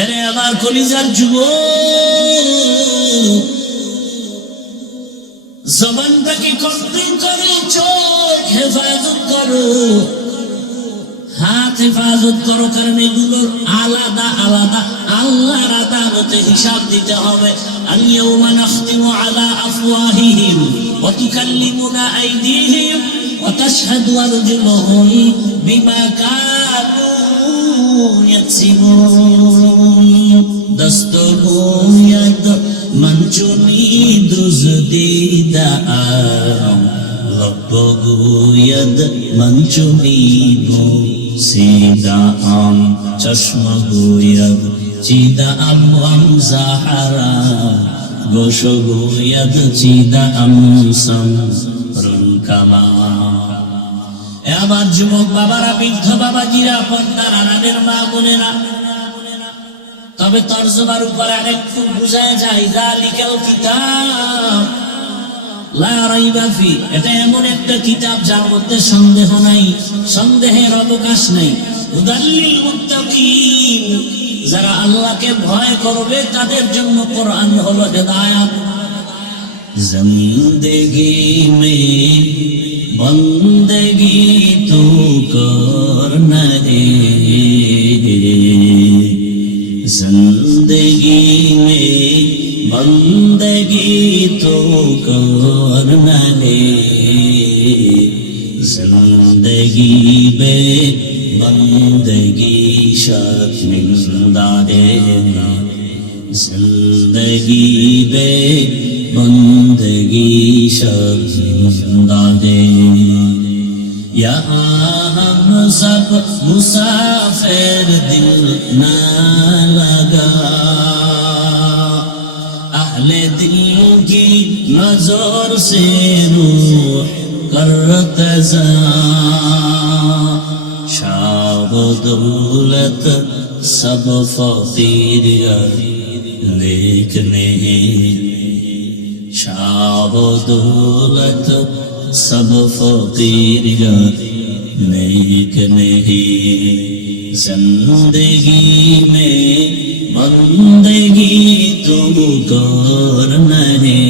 এরে আমার কলিজার যুবক, জবানটাকে কন্ট্রোল করো, চোখ হেফাজত করো, হাত হেফাজত করো, কারণ এগুলোর আলাদা আলাদা আল্লাহর আদালতে হিসাব দিতে হবে। আল-ইয়াওমা নাখতিমু আলা আফওয়াহিহিম ওয়া তুকাল্লিমুনা আইদিহিম ওয়া তাশহাদু আরজুলুহুম বিমা কানু ইয়াকসিবুন। দস্তগোয়াদ মঞ্চুনি দুজদিদা লব্বগোয়াদ মঞ্চুনি সিদাম চশমগোয়াদ চিদাম ওয়ামজাহারা গোশগোয়াদ চিদাম সমরুন কামা। আমার যুবক বাবারা, বৃদ্ধ বাবাজিরা, পর্দার আড়ালের মা বোনেরা, তবে তরজমার উপর আরেকটু বুঝায় যায়, যালিকাল কিতাব লা রাইবা ফি, এটা এমন একটা কিতাব যার মধ্যে সন্দেহ নাই, সন্দেহের অবকাশ নাই। হুদাল্লিল মুত্তাকিন, যারা আল্লাহকে ভয় করবে তাদের জন্য কোরআন হলো হেদায়েত। জিন্দেগি মে বন্দেগি তু করনা রে, जिंदगी में बंदगी तो करना रे, जिंदगी में बंदगी शर्मिंदा रे, जिंदगी में बंदगी शर्मिंदा रे। यहाँ हम सब मुसाफिर, दिल ना लगा अहले दिल की नजर से रूह करता जा, शाब दौलत सब फकीर लेकिन शाब दौलत सब फकीर नेक नहीं। जिंदगी में बंदगी तुम करना रे,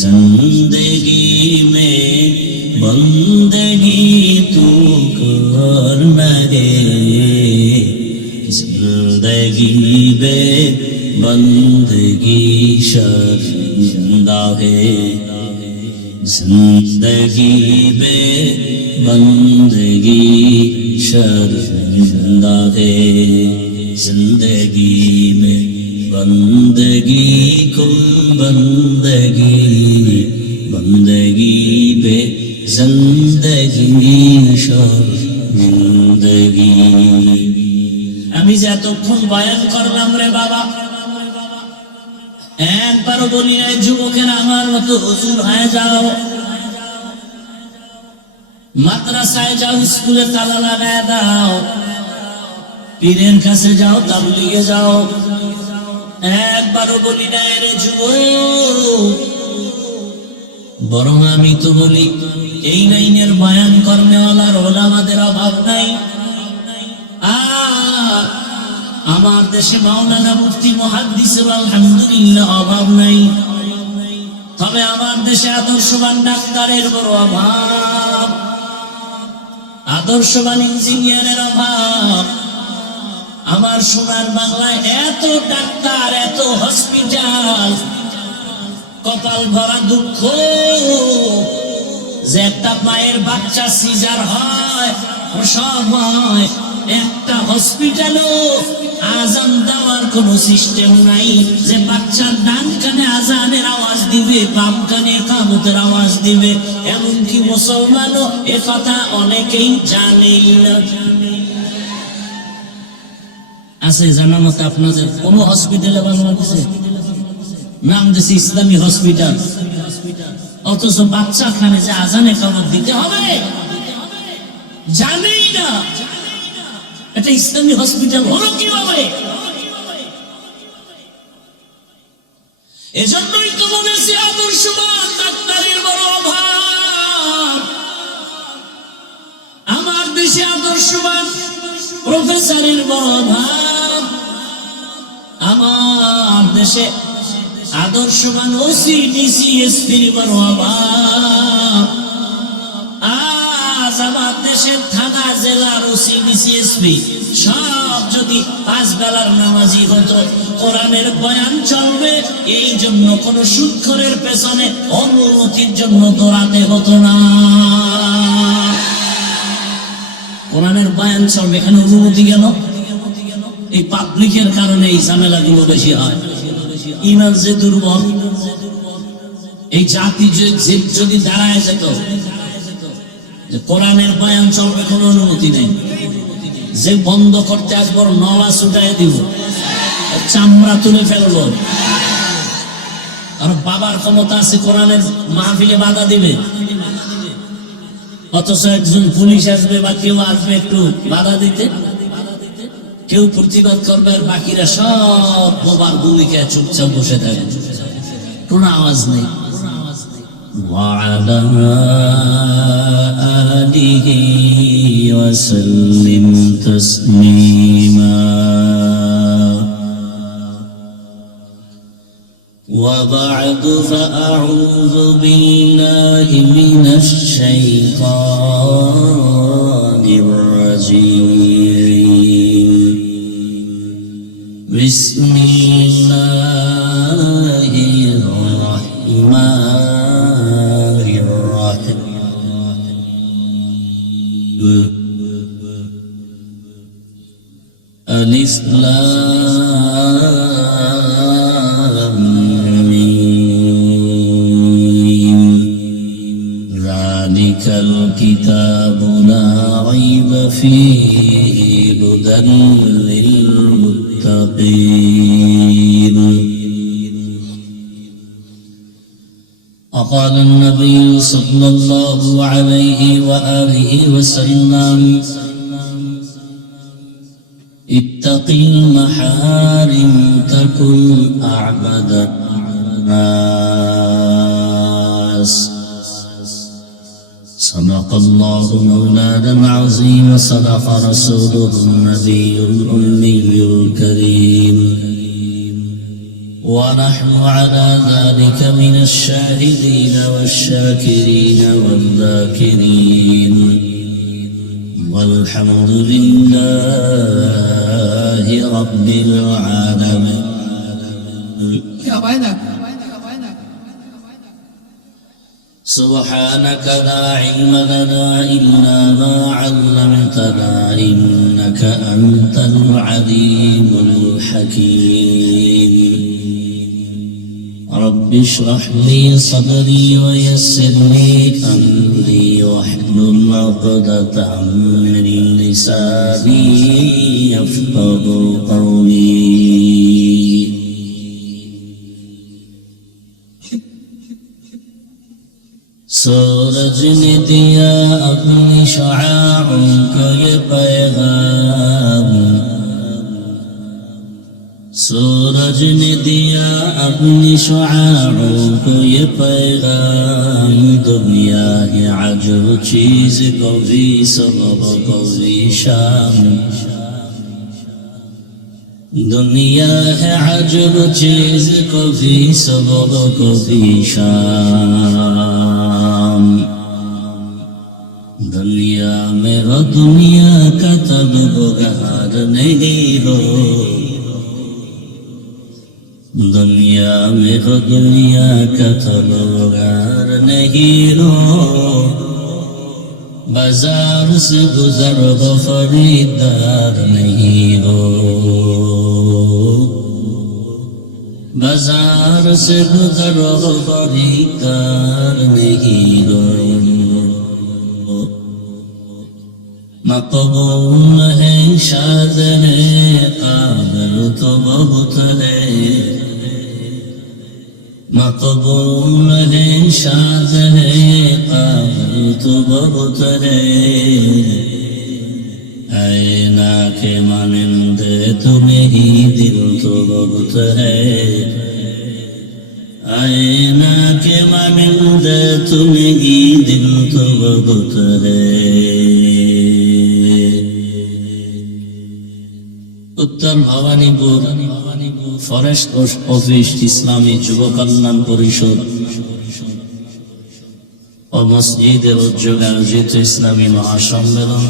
जिंदगी में बंदगी तुम करना रे, जिंदगी में बंदगी शर्मिंदा है, जिंदगी में बंदगी शर्मिंदा है, जिंदगी में बंदगी कुल बंदगी, बंदगी पे जिंदगी शर्मिंदगी। আমি যে এতক্ষণ বয়ান করলাম রে বাবা, একবারও বলি নাই যুবকেরা আমার মতো হুজুর হয়ে যাও, মাদ্রাসায় যাও, স্কুলে তালা লাগায় দাও, পীরের কাছে যাও, তাবলীগে যাও। একবারও বলি নাই রে যুবক, বরং আমি তো বলি এই লাইনের বয়ান কর্মেওয়ালার ওলামাদের অভাব নাই। আমার দেশে মাওলানা মুফতি মুহাদ্দিসের আলহামদুলিল্লাহ অভাব নাই, তবে আমার দেশে আদর্শবান ডাক্তারের বড় অভাব, আদর্শবান ইঞ্জিনিয়ারের অভাব। আমার সোনার বাংলায় এত ডাক্তার, এত হসপিটাল, কপাল ভরা দুঃখ যে একটা মায়ের বাচ্চা সিজার হয়, প্রসব হয়, একটা হসপিটালও আজান দেওয়ার কোন সিস্টেম নাই, যে বাচ্চার ডান কানে আজানের আওয়াজ দিবে, বাম কানে ইকামতের আওয়াজ দিবে। এমনকি মুসলমানও এ কথা অনেকেই জানেই না। আছে জানা মতো আপনাদের কোন হসপিটালে বাংলাদেশে নাম দিয়েছে ইসলামী হসপিটাল, অথচ বাচ্চা খানে যে আজানে ইকামত দিতে হবে জানেই না। এটা ইসলামী হসপিটাল হলো কিভাবে? এজন্যই তো বলেছি আদর্শবান ডাক্তারের বড় অভাব। আমার দেশে আদর্শবান প্রফেসরের বড় ভাই, আমার দেশে আদর্শবান ওসি ডিসি এসপির বড় অভাব। আজ আমার দেশের থানা জেলার ওসি ডিসি এসপি সব যদি 5 বেলার নামাজি হতো, কোরআনের বয়ান চলবে, এই জন্য কোন সুদখোরের পেছনে অনুমতির জন্য দৌড়াতে হতো না। কোরআনের বয়ান চলবে, এখানে অনুমতি গেল। এই পাবলিকের কারণে এই ঝামেলাগুলো বেশি হয়। ইমান যে দুর্বল, এই জাতি যদি দাঁড়ায় যেত যে কোরআনের বয়ান চলবে, কোনো অনুমতি নেই, যে বন্ধ করতে আসবো নলা ছুটাই দিব, চামড়া তুলে ফেলবো। আর বাবার ক্ষমতা আছে কোরআনের মাহফিলে বাধা দিবে, অথচ একজন পুলিশ আসবে বা কেউ আসবে একটু বাধা দিতে, কেউ প্রতিবাদ করবে, আর বাকিরা সব বোবার গুলিকে চুপচাপ বসে থাকে, কোনো আওয়াজ নেই। وعلى آله وسلم تسليما وبعد فأعوذ بالله من الشيطان الرجيم بسم الله الرحمن ألف لام ميم ذلك الكتاب لا ريب فيه هدى للمتقين. وقال النبي صلى الله عليه وآله وسلم اتق المحارم تكن أعبد الناس. صدق الله مولانا العظيم وصدق رسوله النبي الأمي الكريم، ونحن على ذلك من الشاهدين والشاكرين والذاكرين، والحمد لله رب العالمين. سبحانك لا علم لنا إلا ما علمتنا إنك أنت العليم الحكيم. رب اشرح لي صدري ويسر لي أمري واحلل عقدة من لساني يفقه قولي. सूरज ने दिया अपनी शुआओं को ये पैगाम, सूरज ने दिया अपनी शुआओं को ये पैगाम, दुनिया है अजब चीज को भी सबब को भी शाम, दुनिया है अजब चीज को भी सबब को भी शाम। दुनिया में हो दुनिया का तब बुगार नहीं हो, दुनिया में हो दुनिया का तब बुगार नहीं हो, बाजार से गुजर हो खरीदार नहीं हो, बाजार से गुजर हो खरीदार नहीं हो। मकबूल है शाद है काबिल तो बहुत है, मकबूल है शाद है काबिल तो बहुत है, ऐना के मानिंदे तुम्हें ही दिल तो बहुत है, ऐना के मानिंदे तुम्हें ही दिल तो बहुत है। উত্তর ভবানীপুর ফরেস্ট অফিস ইসলামী যুব কল্যাণ পরিষদ ও মসজিদের উদ্যোগে আয়োজিত ইসলামী মহাসম্মেলন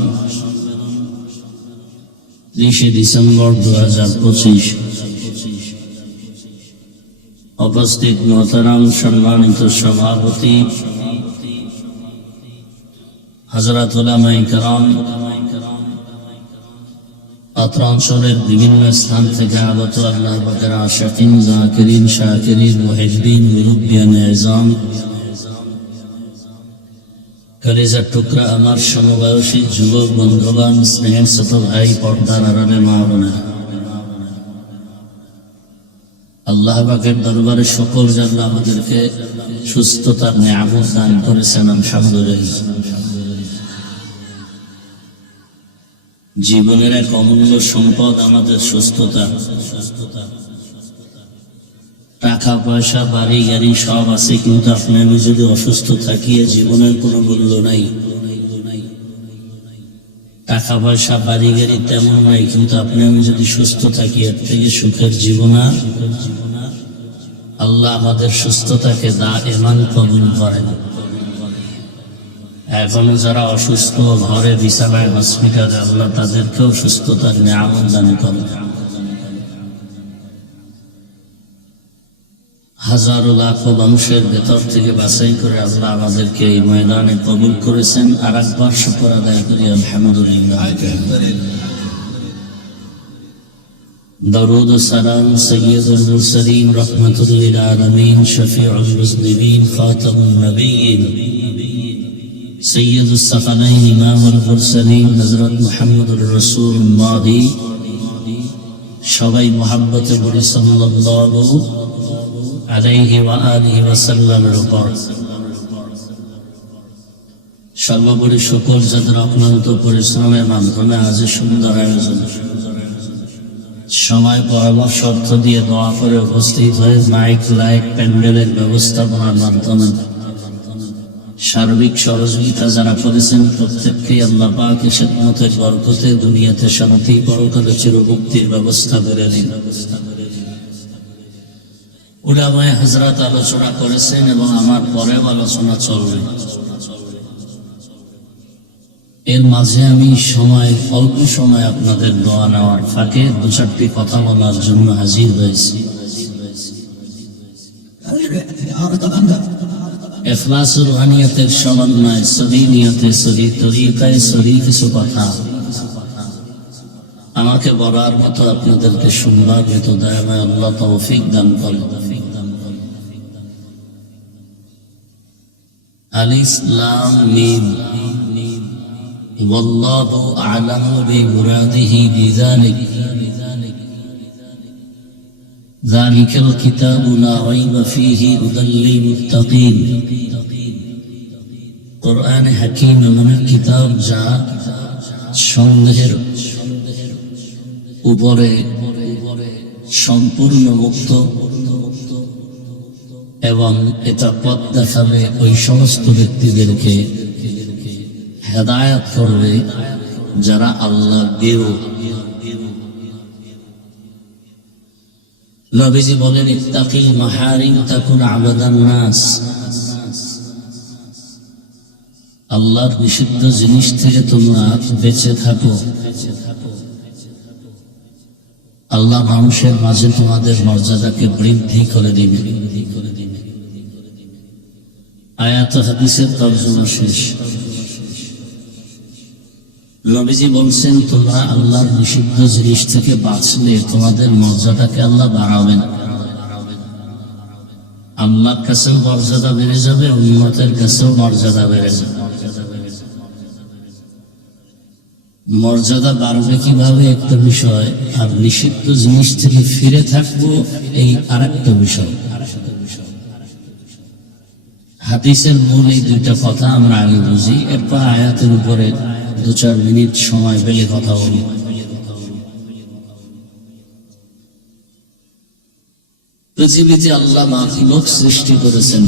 30 ডিসেম্বর 2025। উপস্থিত মোহতারাম সম্মানিত সভাপতি হযরত উলামায়ে কেরাম, অত্র অঞ্চলের বিভিন্ন স্থান থেকে আগত আল্লাহ পাকের আশিকিন, যাকিরিন, শাকিরিন, মুহিব্বিন, মুরব্বিয়ান ইজাম, কলিজার টুকরা আমার সমবয়সী যুবক বন্ধুগণ, স্নেহের ছোট ভাই, পর্দার আড়ালে মা বোনেরা, আল্লাহ পাকের দরবারে শুকর জানাই আমাদেরকে সুস্থতার নিয়ামত দান করেছেন, আলহামদুলিল্লাহ। জীবনের এক অমূল্য সম্পদ আমাদের সুস্থতা। টাকা পয়সা, বাড়ি গাড়ি সব আছে, কিন্তু আপনি আমি যদি অসুস্থ থাকি জীবনের কোনো মূল্য নাই। টাকা পয়সা, বাড়ি গাড়ি তেমন নাই, কিন্তু আপনি আমি যদি সুস্থ থাকি এর থেকে সুখের জীবন আর। আল্লাহ আমাদের সুস্থতাকে দাইমান কবুল করেন। এখনো যারা অসুস্থ, ঘরে বিছানায়, হসপিটালে, আল্লাহ তাদেরকেও সুস্থতার নিয়ামত দান করেন। হাজারো লাখো মানুষের ভেতর থেকে বাছাই করে আল্লাহ আমাদেরকে এই ময়দানে কবুল করেছেন। আর একবার শুকর আদায় করি আলহামদুলিল্লাহ। দরুদ ও সালাম সাইয়্যিদুল মুরসালিন, রাহমাতুল লিল আলামিন, শফিউল মুজনিবিন, খাতামুন নবিয়্যিন, সৈয়দুস সাকালাইন, ইমামুল মুরসালিন, হযরত মুহাম্মদুর রাসূলুল্লাহ। সবাই মুহাব্বতে বলি সাল্লাল্লাহু আলাইহি ওয়া আলিহি ওয়া সাল্লামের উপর। সর্বোপরি শুকর যাদের অক্লান্ত পরিশ্রমের মাধ্যমে আজ সুন্দর আয়োজন, সময় পরামর্শ অর্থ দিয়ে দোয়া করে উপস্থিত হয়ে মাইক, লাইট, প্যান্ডেলের ব্যবস্থাপনার মাধ্যমে সার্বিক সহযোগিতা যারা করেছেন প্রত্যেককে আল্লাহ পাক খেদমতের বরকতে দুনিয়াতে শান্তি, পরকালে চিরমুক্তির ব্যবস্থা করে দিন। উলামায়ে হযরত আলোচনা করেছেন এবং আমার পরেও আলোচনা চলবে। এর মাঝে আমি অল্প সময় আপনাদের দোয়া নেওয়ার ফাঁকে 2-4টি কথা বলার জন্য হাজির হয়েছি। ইখলাসুর রুহানিয়াতের সমন্বয়, সহি নিয়তে, সহি তরিকায়, সহি কিছু কথা আমাকে বলার মতো, আপনাদেরকে শুনবার মতো দয়াময় আল্লাহ তৌফিক দান করেন। আলিফ লাম মিম, ওয়াল্লাহু আ'লামু বিমুরাদিহি বিযালিক, যালিকাল কিতাবু লা রাইবা ফীহি হুদাল লিল মুত্তাকিন। কোরআনে হাকীম এমন কিতাব যা সন্দেহের উপরে সম্পূর্ণ মুক্ত, এবং এটা পথ দেখাবে ওই সমস্ত ব্যক্তিদেরকে, হেদায়েত করবে যারা আল্লাহ প্রিয়। নবীজি বলেন, ইত্তাকিল মাহারিম তাকুন আবাদান নাস। আল্লাহর নিষিদ্ধ জিনিস থেকে তোমরা বেঁচে থাকো, আল্লাহ মানুষের মাঝে তোমাদের মর্যাদাকে বৃদ্ধি করে দিবে। আয়াত হাদিসের তরজমা শেষ। নবীজি বলছেন, তোমরা আল্লাহর নিষিদ্ধ জিনিস থেকে বাঁচলে তোমাদের মর্যাদাকে আল্লাহ বাড়াবেন। আল্লাহর কাছেও মর্যাদা বেড়ে যাবে, উম্মতের কাছেও মর্যাদা বেড়ে যাবে। মর্যাদা বাড়বে কিভাবে একটা বিষয়, আর নিষিদ্ধ জিনিস থেকে ফিরে থাকবো এই আরেকটা বিষয়। হাদিসের মূল এই দুইটা কথা আমরা আগে বুঝি, এরপর আয়াতের উপরে 2-4 মিনিট সময় পেলে কথা বলি। পৃথিবীতে আল্লাহ মাখলুক সৃষ্টি করেছেন,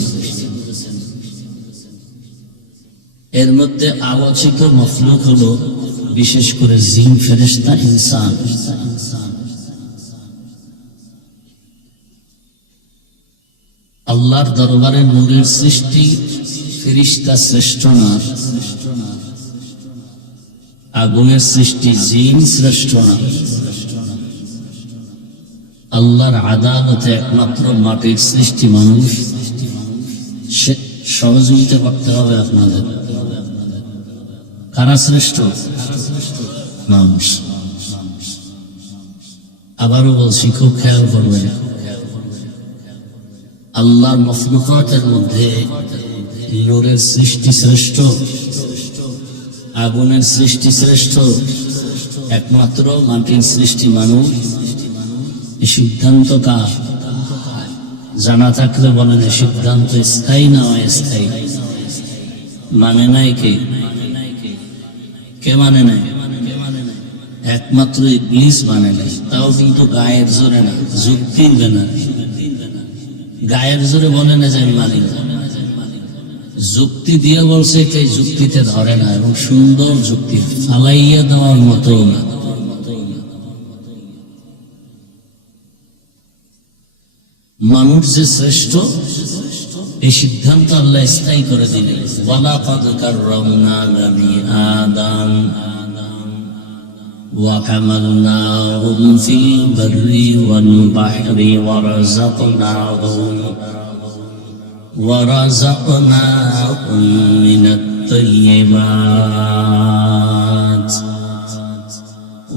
এর মধ্যে আলোচিত মাখলুক হলো বিশেষ করে জিন, ফেরেশতা, ইনসান। আল্লাহর দরবারে নূরের সৃষ্টি ফেরেশতা শ্রেষ্ঠ না, আগুনের সৃষ্টি জিন শ্রেষ্ঠ না। আল্লাহর আদালতে একমাত্র মাটির সৃষ্টি মানুষ। সহযোগিতা করতে হবে আপনাদের। কারা শ্রেষ্ঠ? মানুষ। আবারও বলছি, খুব খেয়াল করবেন, আল্লাহর মখলুকাতের মধ্যে নূরের সৃষ্টি শ্রেষ্ঠ, আগুনের সৃষ্টি শ্রেষ্ঠ, একমাত্র মাটির সৃষ্টি মানুষ। এই সিদ্ধান্ত কার? জানা থাকলে বলেন, এই সিদ্ধান্ত স্থায়ী না অস্থায়ী? মানে নাই কে? কে মানে নাই? একমাত্র ইবলিস মানে নাই। তাও কিন্তু গায়ের জোরে না, যুক্তির না। গায়ের জোরে বলে না যে আমি মানি না, যুক্তি দিয়ে বলছে, কে যুক্তিতে ধরে না, এবং সুন্দর যুক্তি, ফালাইয়া দেওয়ার মতো না। মানুষ যে শ্রেষ্ঠ, এই সিদ্ধান্ত আল্লাহ স্থায়ী করে দিলেন। ওয়ালাকাদ কাররামনা বানি আদম ওয়া হামালনাহুম ফিল বাররি ওয়াল বাহরি ওয়ারাযাকনাহুম মিনাত তাইয়্যিবাত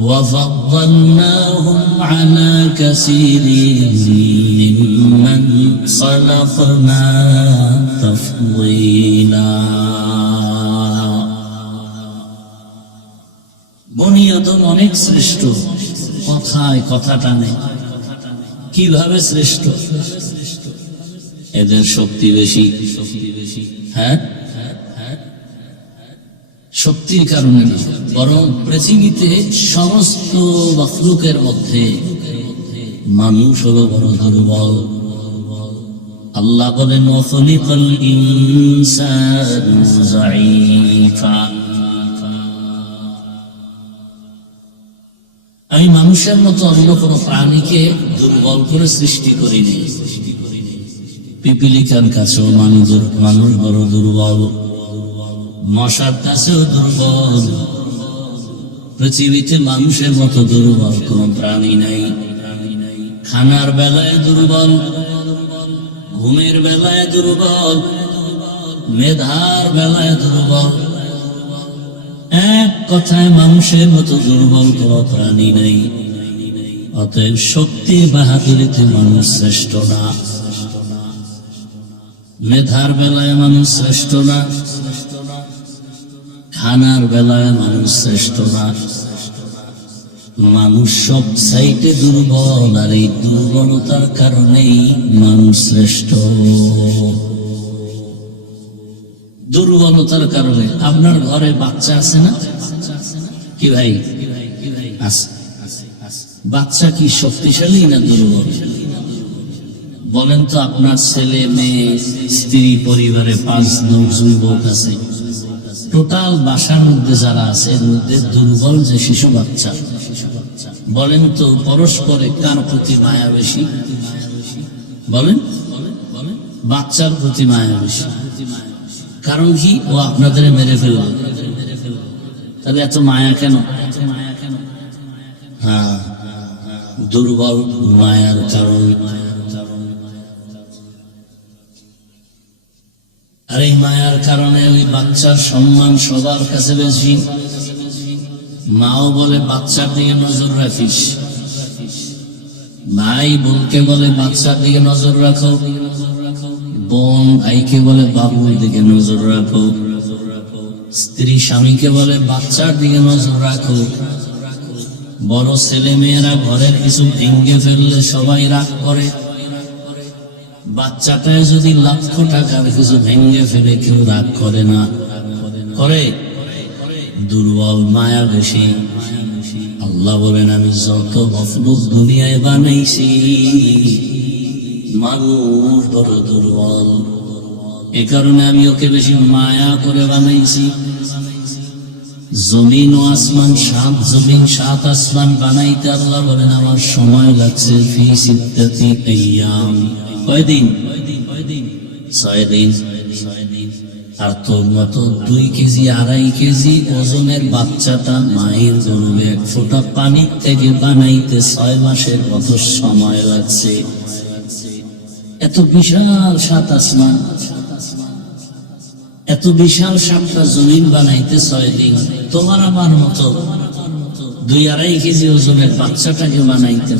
وفضلناهم على كثير ممن خلقنا تفضيلا। বনি আদম অনেক শ্রেষ্ঠ, কথায় কথা টানে। কিভাবে শ্রেষ্ঠ? এদের শক্তি বেশি। হ্যাঁ, শক্তির কারণে না, বরং পৃথিবীতে সমস্ত মাখলুকের মধ্যে মানুষ হলো বড় দুর্বল। আল্লাহ বলেন, ওয়াখলিকাল ইনসানু যায়ীফা। আমি মানুষের মতো অন্য কোন প্রাণীকে দুর্বল করে সৃষ্টি করিনি। পিপিলিকার কাছেও মানুষ বড় দুর্বল, মশার কাছেও দুর্বল। পৃথিবীতে মানুষের মতো দুর্বল কোন প্রাণী নাই। খানার বেলায় দুর্বল, ঘুমের বেলায় দুর্বল, মেধার বেলায় দুর্বল। এক কথায় মানুষের মতো দুর্বল কোন প্রাণী নাই। অতএব শক্তি বাহাদুরিতে মানুষ শ্রেষ্ঠ না, মেধার বেলায় মানুষ শ্রেষ্ঠ না, খানার বেলায় মানুষ শ্রেষ্ঠ না। মানুষ সব সাইটে দুর্বল, আর এই দুর্বলতার কারণেই মানুষ শ্রেষ্ঠ। দুর্বলতার কারণে আপনার ঘরে বাচ্চা আছে না? কি ভাই? বাচ্চা কি শক্তিশালী না দুর্বল? বলেন তো, আপনার ছেলে মেয়ে স্ত্রী পরিবারে 5 যুবক আছে, টোটাল বাসার মধ্যে যারা আছে এর মধ্যে দুর্বল যে শিশু বাচ্চা। বলেন তো, পরস্পরে কার প্রতি মায়া বেশি? বলেন, বাচ্চার প্রতি মায়া বেশি। কারণ কি? ও আপনাদের মেরে ফেলবে। তবে এত মায়া কেন? হ্যাঁ, দুর্বল মায়ার কারণ। আর এই মায়ার কারণে ওই বাচ্চার সম্মান সবার কাছে বেশি। মাও বলে বাচ্চার দিকে নজর রাখিস, ভাই বোনকে বলে বাচ্চার দিকে নজর রাখো, বোন ভাইকে বলে বাবুর দিকে নজর রাখো, স্ত্রী স্বামীকে বলে বাচ্চার দিকে নজর রাখো। বড় ছেলে মেয়েরা ঘরের কিছু ভেঙে ফেললে সবাই রাগ করে, বাচ্চাটায় যদি লাখ টাকার কিছু ভেঙে ফেলে কেউ রাগ করে না। করে? দুর্বল, মায়া বেশি। আল্লাহ বলেন, আমি যত মখলুক দুনিয়ায় বানাইছি মানুষ বড় দুর্বল, এ কারণে আমি ওকে বেশি মায়া করে বানাইছি। জমিন ও আসমান, 7 জমিন 7 আসমান বানাইতে আল্লাহ বলেন আমার সময় লাগছে ফি সিত্তাতি আইয়াম। কয়দিন? 6 দিন। আর তোর মতো 2 কেজি 2.5 কেজি ওজনের বাচ্চাটা মায়ের গর্ভে 1 ফোঁটা পানির থেকে বানাইতে 6 মাসের মতো সময় লাগছে। এত বিশাল 7 আসমান, এত বিশাল 7টা জমিন বানাইতে 6 দিন। তোমার আমার মতো 2-2.5 কেজি ওজনের বাচ্চাটাকে বানাইতে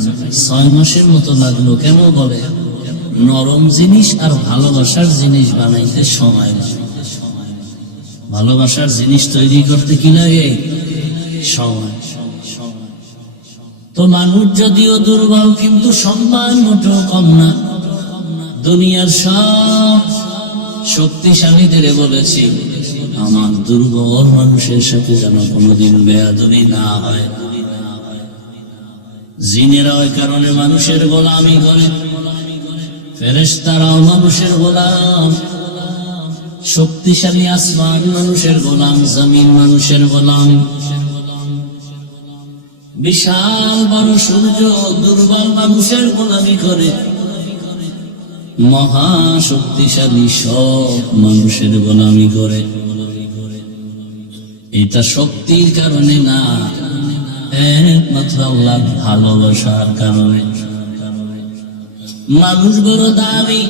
6 মাসের মতো লাগলো কেন? বলে নরম জিনিস আর ভালোবাসার জিনিস বানাইতে সময় লাগে। ভালোবাসার জিনিস তৈরি করতে কি লাগে? সময়। তো মানুষ যদিও দুর্বল, কিন্তু সম্মান মোটেও কম না। দুনিয়ার সব শক্তিশালীদের বলেছি, আমার দুর্বল মানুষের সাথে যেন কোনোদিন বেয়াদবি না হয়। জিনেরা ওই কারণে মানুষের গোলামি করে, ফেরেশতারাও মানুষের গোলাম, শক্তিশালী আসমান মানুষের গোলাম, জমিন মানুষের গোলাম। বিশাল বড় সূর্য দুর্বল মানুষের গোলামি করে, মহা শক্তিশালী সব মানুষের গোলামি করে। এটা শক্তির কারণে না, একমাত্র আল্লাহর ভালোবাসার কারণে। মানুষ বড় দামি,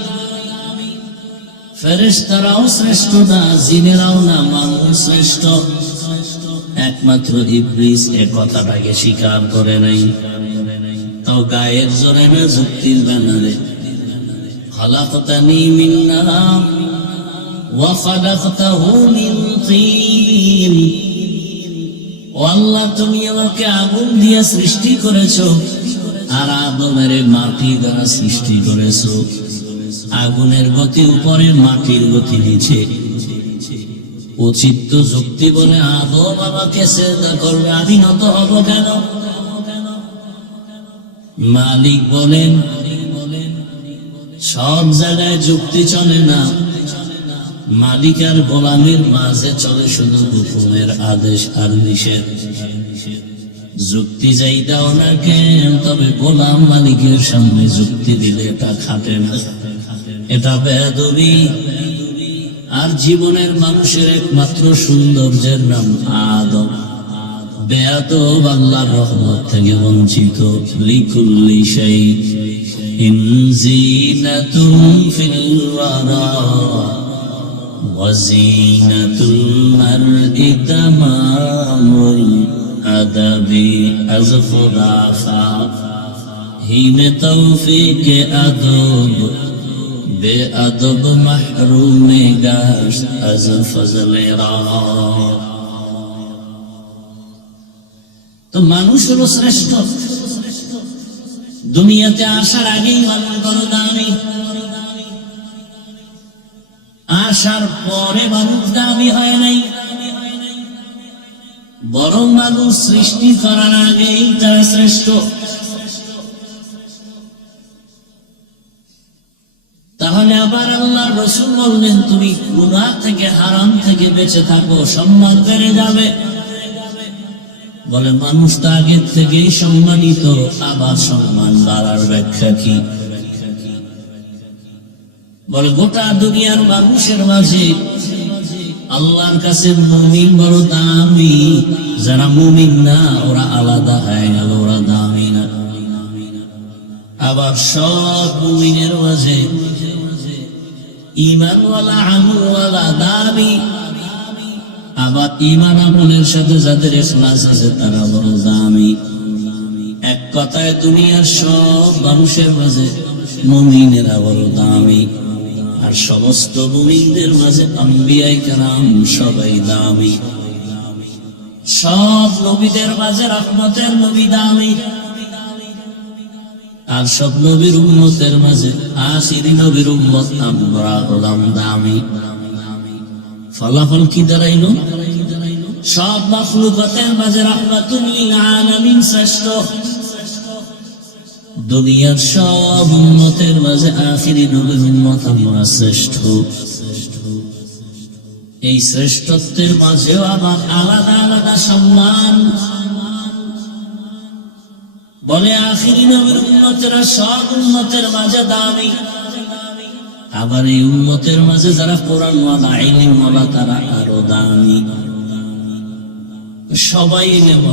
ফেরেশতারাও শ্রেষ্ঠ না, জিনেরাও না, মানুষ শ্রেষ্ঠ। একমাত্র ইবলিস এ কথাটাকে স্বীকার করে নাই। তাও গায়ের জোরে না, যুক্তির ব্যানারে। খালাকতানি মিন নার ওয়া খালাকতাহু মিন তিন। ও আল্লাহ, তুমি আমাকে আগুন দিয়ে সৃষ্টি করেছো, আর আদমের মাটি দ্বারা সৃষ্টি করেছো। আগুনের গতি উপরে, মাটির গতি নিচে। উচিত তো যুক্তি বলে আদম আমাকে সিজদা করবে, আমি নত হব কেন? মালিক বলেন সব জায়গায় যুক্তি চলে না, মালিক আর গোলামের মাঝে চলে শুধু হুকুমের আদেশ আর নিষেধ। যুক্তি যাই দাও না কেন, তবে গোলাম মালিকের সামনে যুক্তি দিলে এটা খাটে না, এটা বেয়াদবি। আর জীবনের মানুষের একমাত্র সৌন্দর্যের নাম আদব। বেয়াদব আল্লাহর রহমত থেকে বঞ্চিত। লিকুল্লি শাইইন জিনাতুন ফিল ওয়ারা ওয়া জিনাতুল মারই তামামুল আদাবি আযফরাফা হিনে তৌফিকে আদব বেআদব মাহরুমে গাশ আজ ফজলে রা। তো মানুষ হলো শ্রেষ্ঠ। দুনিয়াতে আসার আগেই মানুষ বড় দামি, আসার পরে মানুষ দামি হয় নাই, বরং মানুষ সৃষ্টি করার আগেই তারা শ্রেষ্ঠ। তাহলে আবার আল্লাহ রাসূল বললেন, তুমি গুনাহ থেকে, হারাম থেকে বেঁচে থাকো, সম্মান বেড়ে যাবে। বলে মানুষ তো আগের থেকেই সম্মানিত, আবার সম্মান বাড়ার ব্যাখ্যা কি? বলে গোটা দুনিয়ার মানুষের মাঝে আল্লাহর কাছে মুমিন বড় দামি, যারা মুমিন না ওরা আলাদা হয়ে গেল, ওরা দামি না। আবার সব মুমিনের মাঝে ঈমানওয়ালা আমলওয়ালা দামি। আবার ঈমান আমলের সাথে যাদের ইখলাস আছে তারা বড় দামি। এক কথায় দুনিয়ার সব মানুষের মাঝে মুমিনেরা বড় দামি, আর সমস্ত মুমিনদের মাঝে আম্বিয়ায়ে কেরাম সবাই দামি। সব নবীদের মাঝে রহমতের নবী দামি, আর সব নবীর উম্মতের মাঝে আখিরি নবীর উম্মত আমরা হলাম দামি। ফলাফল কি দাঁড়াইলো? সব মাখলুকাতের মাঝে রাহমাতুল লিল আলামিন শ্রেষ্ঠ। দুনিয়ার সব উম্মতের মাঝে আখিরি নবীর উম্মত আমরা শ্রেষ্ঠ। এই শ্রেষ্ঠত্বের মাঝেও আবার আলাদা আলাদা সম্মান। বলে আখিরি নবীর উম্মতেরা সব উম্মতের মাঝে দামি, আবার এই উম্মতের মাঝে যারা কোরআন ওয়ালা ইলম ওয়ালা তারা আরো দামি। সবাই নেব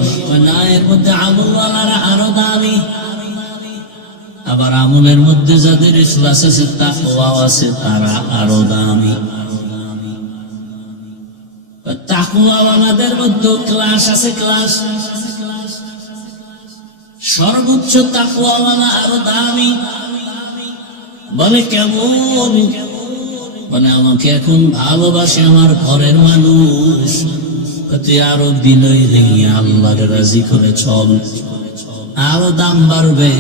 না, এর মধ্যে আমল ওয়ালারা আরো দামি। আবার আমলের মধ্যে যাদের ইখলাস আছে, তাকওয়া আছে, তারা আরো দামি। তাকওয়া ওয়ালাদের মধ্যে ক্লাস আছে, ক্লাস। সর্বোচ্চ তাকওয়া ওয়ালা আরো দামি। বলে কেমন? মানে আমাকে এখন ভালোবাসে আমার ঘরের মানুষ, তুই আরো বিনয় নিয়ে আল্লাহকে রাজি করে চল, আরো দাম বাড়বে,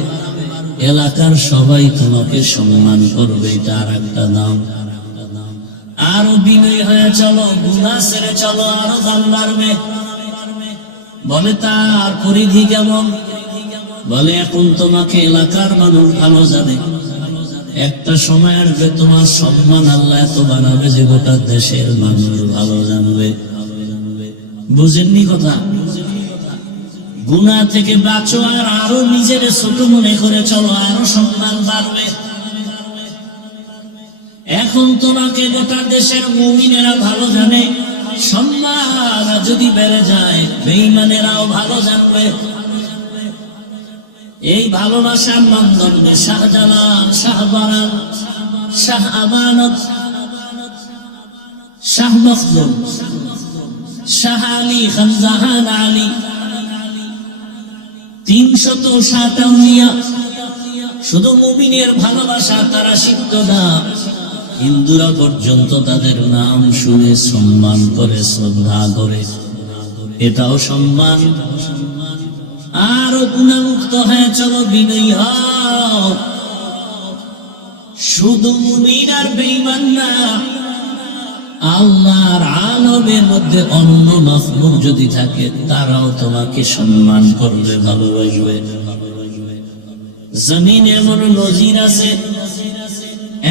এলাকার সবাই তোমাকে সম্মান করবে, এটা আর একটা দাম। আরো বিনয় হয়ে চলো, গুনাহ ছেড়ে চলো, আরো দাম বাড়বে। বলে তার পরিধি কেমন? বলে এখন তোমাকে এলাকার মানুষ ভালো জানে, একটা সময় আসবে তোমার সম্মান আল্লাহ এত বানাবে যে গোটা দেশের মানুষ ভালো জানবে। বুঝেননি কথা? গুনাহ থেকে বাঁচো আর আরো নিজের ছোট মনে করে চলো, আরো সম্মান বাড়বে। এখন তোমাকে গোটা দেশের মুমিনেরা ভালো জানে, সম্মান যদি বেড়ে যায় বেঈমানেরাও ভালো জানবে। এই ভালোবাসার মানদণ্ডে শাহজালাল, শাহবারান, শাহ আমানত, শাহ মখদুম, শাহ আলী, খানজাহান আলী, ৩০৭ আউলিয়া, শুধু মুমিনের ভালোবাসা তারা শিখত না, হিন্দুরা পর্যন্ত তাদের নাম শুনে সম্মান করে, শ্রদ্ধা করে। এটাও সম্মান। আরো গুণামুক্ত হয়ে চলো, বিনয়ী হও। শুধু মুমিন আর বেঈমান না, আল্লাহর আলমের মধ্যে অন্য মাখলুক যদি থাকে তারাও তোমাকে সম্মান করবে, ভালোবাসবে। জমিনে এমন নজির আছে,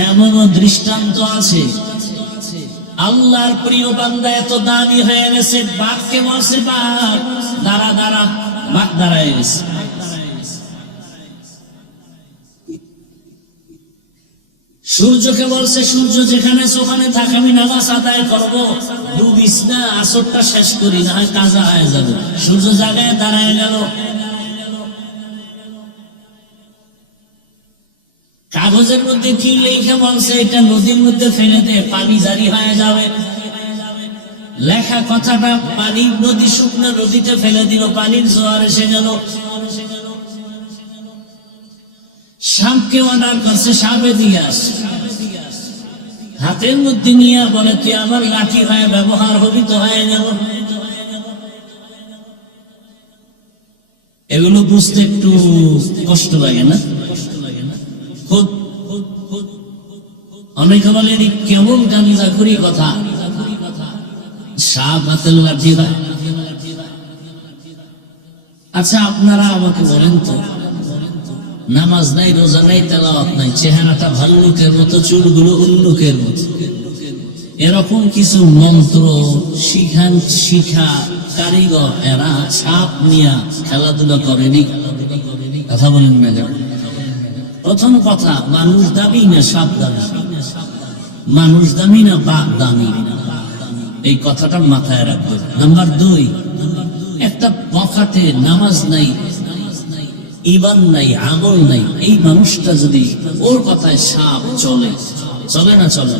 এমন দৃষ্টান্ত আছে, আল্লাহর প্রিয় বান্দা এত দামি হয়ে গেছে, বাঘকে বলছে বাঘ দাঁড়া দাঁড়া, বাঘ দাঁড়ায় গেছে। সূর্যকে বলছে সূর্য যেখানে ওখানে থাক, আমি নামাজ আদায় করবো, ডুবিস না, আসরটা শেষ করি, না হয় কাজা হয়ে যাবে। সূর্য জায়গায় দাঁড়ায় গেল। কাগজের মধ্যে কি লেখা বলছে, এটা নদীর মধ্যে ফেলে দে, পানি জারি হয়ে যাবে। লেখা কথাটা পানি, নদী শুকনো নদীতে ফেলে দিল, পানির জোয়ার এসে গেল। সাপকে অর্ডার করছে, সাপে দিয়ে আসছে, হাতের মধ্যে নিয়ে বলে তুই আমার লাঠি হয়ে ব্যবহার হবি, তো হয়ে গেল। এগুলো বুঝতে একটু কষ্ট লাগে না? অনেকে বলে কেমন গাঞ্জাখুরি কথা, সাপ হাতের লাঠি হয়। আচ্ছা আপনারা আমাকে বলেন তো, নামাজ নাই, রোজা নাই, তেলাওয়াত নাই, চেহারাটা ভাল্লুকের মতো, চুলগুলো উল্লুকের মতো, এরকম কিছু মন্ত্র শিখা কারিগর এরা সাপ নিয়ে খেলাধুলা করেনি? কথা বলেন ম্যাডাম। প্রথম কথা, মানুষ দামি না সাপ দামি? মানুষ দামি না বাঘ দামি? এই কথাটা মাথায় রাখবে। নাম্বার ২, একটা পকেটে নামাজ নাই, ঈমান নাই, আমল নাই, এই মানুষটা যদি ওর কথায় সাপ চলে, চলে না চলে?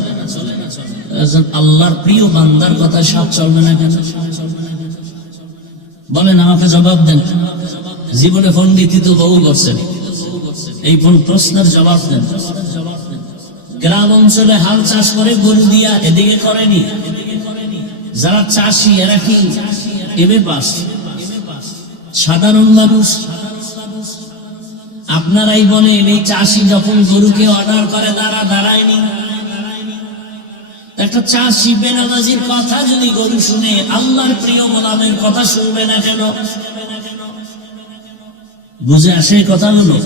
আল্লাহর প্রিয় বান্দার কথায় সাপ চলবে না কেন? বলেন, আমাকে জবাব দেন। জীবনে পণ্ডিতি তো বহু করছেন, এই প্রশ্নের জবাব দেন। গ্রাম অঞ্চলে হাল চাষ করে গরু দিয়া, এদিকে করেনি? যারা চাষি এরা কি এবে পাস? সাধারণ মানুষ। আপনারাই বলেন, এই চাষি যখন গরুকে অর্ডার করে তারা দাঁড়ায়নি? একটা চাষি বেনামাজির কথা যদি গরু শুনে, আল্লাহর প্রিয় গোলামের কথা শুনবে না কেন? বুঝে আসে কথাগুলো?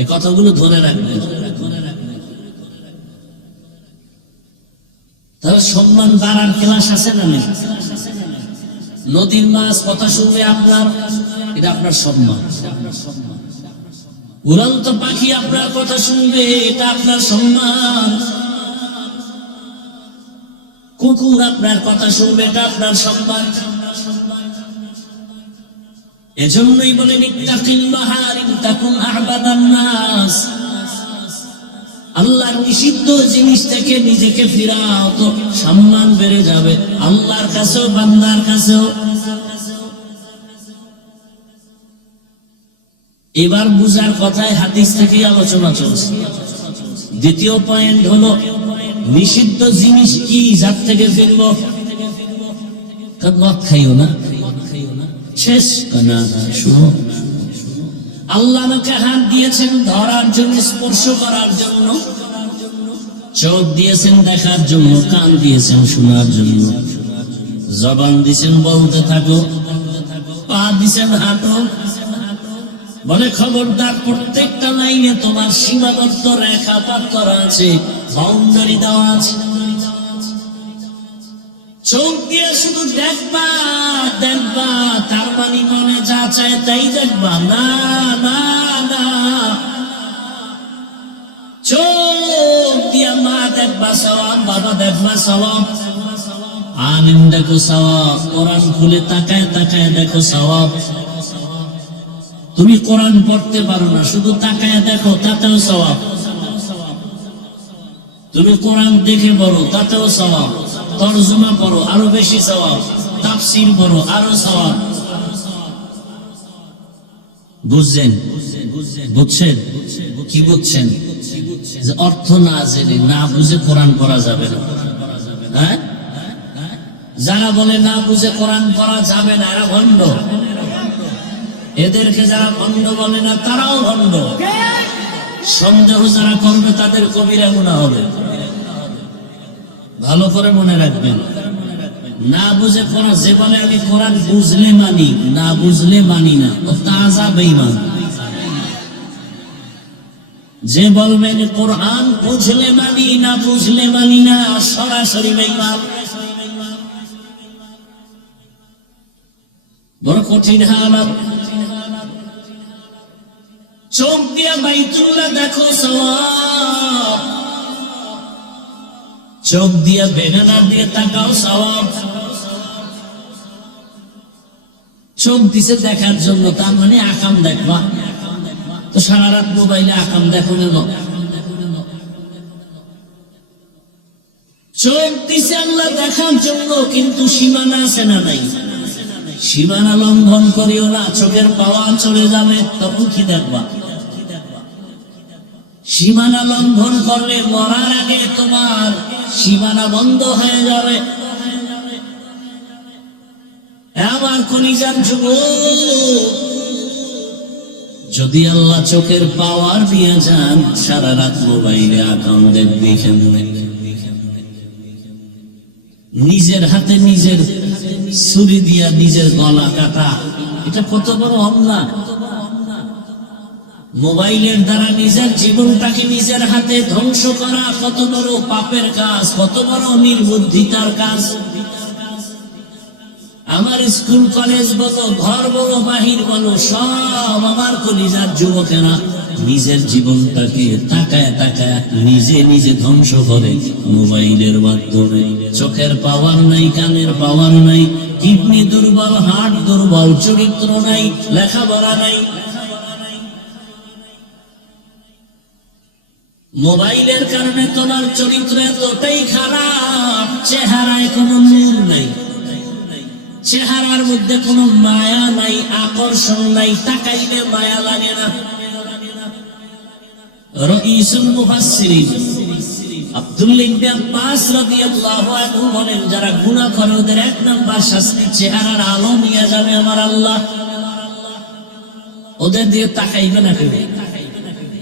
এই কথাগুলো ধরে রাখবে। তাহলে সম্মান বাড়ার ক্লাস আছে না নেই? নদীর মাছ কথা শুনবে আপনার, এটা আপনার সম্মান। উড়ন্ত পাখি আপনার কথা শুনবে, এটা আপনার সম্মান। কুকুর আপনার কথা শুনবে, এটা আপনার সম্মান। এজন্যই বলেন ইত্তাকিল মাহারিম তাকুন আ'বাদান নাস। আল্লাহর নিষিদ্ধ জিনিস থেকে নিজেকে ফিরাও, তো সম্মান বেড়ে যাবে আল্লাহর কাছেও বান্দার কাছেও। এবার বুঝার কথায় হাদিস থেকে আলোচনা চলছে। দ্বিতীয় পয়েন্ট হলো নিষিদ্ধ জিনিস কি, যার থেকে ফিরব। মদ খাইও না, শেষ কানা শুনো। আল্লাহ আমাকে হাত দিয়েছেন ধরার জন্য, স্পর্শ করার জন্য, চোখ দিয়েছেন দেখার জন্য, কান দিয়েছেন শোনার জন্য, জবান দিয়েছেন বলতে থাকো, পা দিয়েছেন হাঁটো। বলে খবরদার, প্রত্যেকটা লাইনে তোমার সীমাবদ্ধ রেখা পাক করা আছে, বাউন্ডারি দেওয়া আছে। চোখ দিয়ে শুধু দেখবা দেখবা, তার মানে মনে যা চায় তাই দেখবা না, না না। চোখ দিয়ে মা দেখবা সওয়াব, বাবা দেখবা সওয়াব, আলেম দেখো সওয়াব, কোরআন খুলে তাকায় তাকায় দেখো সওয়াব। তুমি কোরআন পড়তে পারো না, শুধু তাকায় দেখো, তাতেও সওয়াব। তুমি কোরআন দেখে পড়ো, তাতেও সওয়াব। তরজমা পড়ো, আরো বেশি সওয়াব। তাফসীর পড়ো, আরো সওয়াব। বুঝছেন? বুঝছেন কি বুঝছেন? যে অর্থ না জেনে না বুঝে কোরআন পড়া যাবে না। হ্যাঁ, যারা বলে না বুঝে কোরআন পড়া যাবে না, এরা ভণ্ড। এদেরকে যারা ভণ্ড বলে না, তারাও ভণ্ড। সন্দেহ যারা করবে তাদের কবিরা গুনাহ হবে। ভালো করে মনে রাখবেন, না বুঝে কোরআন, যে বলে আমি কোরআন বুঝলে মানি, না বুঝলে মানি না, ও তাজা বেঈমান। যে বলবেন কোরআন বুঝলে মানি, না বুঝলে মানি না, সরাসরি বেঈমান। বড় কঠিন হালাত। চোখ দিয়া বাইতুল্লাহ দেখো সওয়াব, চোখ দিয়া বেগানা দিয়ে তাকাও সওয়াব। চোখ দিছে দেখার জন্য, তার মানে আকাম দেখবা। তো সারা রাত মোবাইলে আকাম দেখো কেন? চোখ দিছে আল্লাহ দেখার জন্য, কিন্তু সীমানা আছে না নাই? সীমানা লঙ্ঘন করিও না, চোখের পাওয়ার চলে যাবে, তখন কি দেখবা? সীমানা লঙ্ঘন করলে মরার আগে তোমার সীমানা বন্ধ হয়ে যাবে। আমার কলিজার যুবক, যদি আল্লাহ চোখের পাওয়ার দিয়ে যান, সারা রাত মোবাইলে আকাম দেখবে কেমনে? নিজের হাতে নিজের ছুরি দিয়া নিজের গলা কাটা, এটা কত বড় হামলা। মোবাইলের দ্বারা নিজের জীবনটাকে নিজের হাতে ধ্বংস করা কত বড় পাপের কাজ, কত বড় নির্বুদ্ধিতার কাজ। আমার স্কুল কলেজ বলো, ঘর বলো, বাহির বলো, সব আমার কলিজার যুবকেরা নিজের জীবনটাকে তাকায় তাকায় নিজে নিজে ধ্বংস করে মোবাইলের মাধ্যমে। চোখের পাওয়ার নাই, কানের পাওয়ার নাই, কিডনি দুর্বল, হার্ট দুর্বল, চরিত্র নাই, লেখাপড়া নাই। মোবাইলের কারণে তোমার চরিত্র এতটাই খারাপ, চেহারায় কোনো নূর নাই, চেহারার মধ্যে কোনো মায়া নাই, আকর্ষণ নাই, তাকাইলে মায়া লাগে না। রাইসুল মুফাসসিরিন আব্দুল্লাহ ইবনে আব্বাস রাদিয়াল্লাহু আনহু বলেন, যারা গুনাহ করে ওদের এক নাম্বার শাস্তি চেহারার আলো নিয়ে যাবে আমার আল্লাহ। ওদের দিয়ে তাকাইবে না কেউ,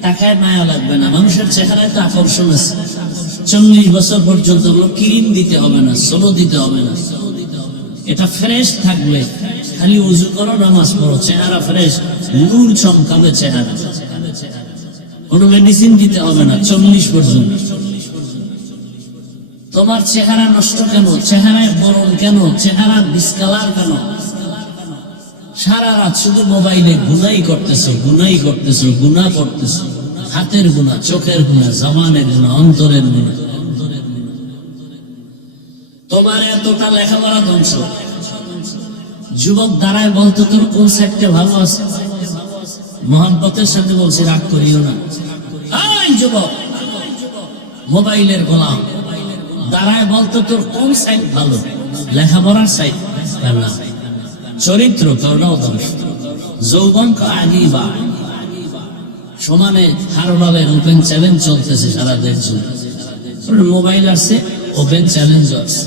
তাকায় মায়া লাগবে না। মানুষের চেহারায় তো আকর্ষণ আছে। 40 বছর পর্যন্ত ক্রিম দিতে হবে না, সোলো দিতে হবে না, এটা ফ্রেশ থাকবে। খালি ওযু করো, নামাজ পড়ো, চেহারা ফ্রেশ, নূর চমকাবে চেহারা। কোনো মেডিসিন দিতে হবে না 40 পর্যন্ত। তোমার চেহারা নষ্ট কেন? চেহারায় বরণ কেন? চেহারা ডিসকালার কেন? সারা রাত শুধু মোবাইলে গুনাই করতেছো, গুনাই করতেছো, গুনাহ করতেছো, হাতের গুনাহ, চোখের গুনাহ, জবানের গুনাহ, অন্তরের গুনাহ। তোমার এতটা লেখাপড়া ধ্বংস। যুবক দাঁড়ায় বলতো তোর কোন সাইডটা ভালো আছে? মহব্বতের সাথে বলছি, রাগ করিও না। এই যুবক, মোবাইলের গোলাম, দাঁড়ায় বলতো তোর কোন সাইড ভালো? লেখাপড়ার সাইড না, চরিত্র তোরটাও ধ্বংস। যৌবন আগেই বা সমানে হারবালের ওপেন চ্যালেঞ্জ চলতেছে সারা দেশ জুড়ে। মোবাইল আসছে, ওপেন চ্যালেঞ্জ আছে।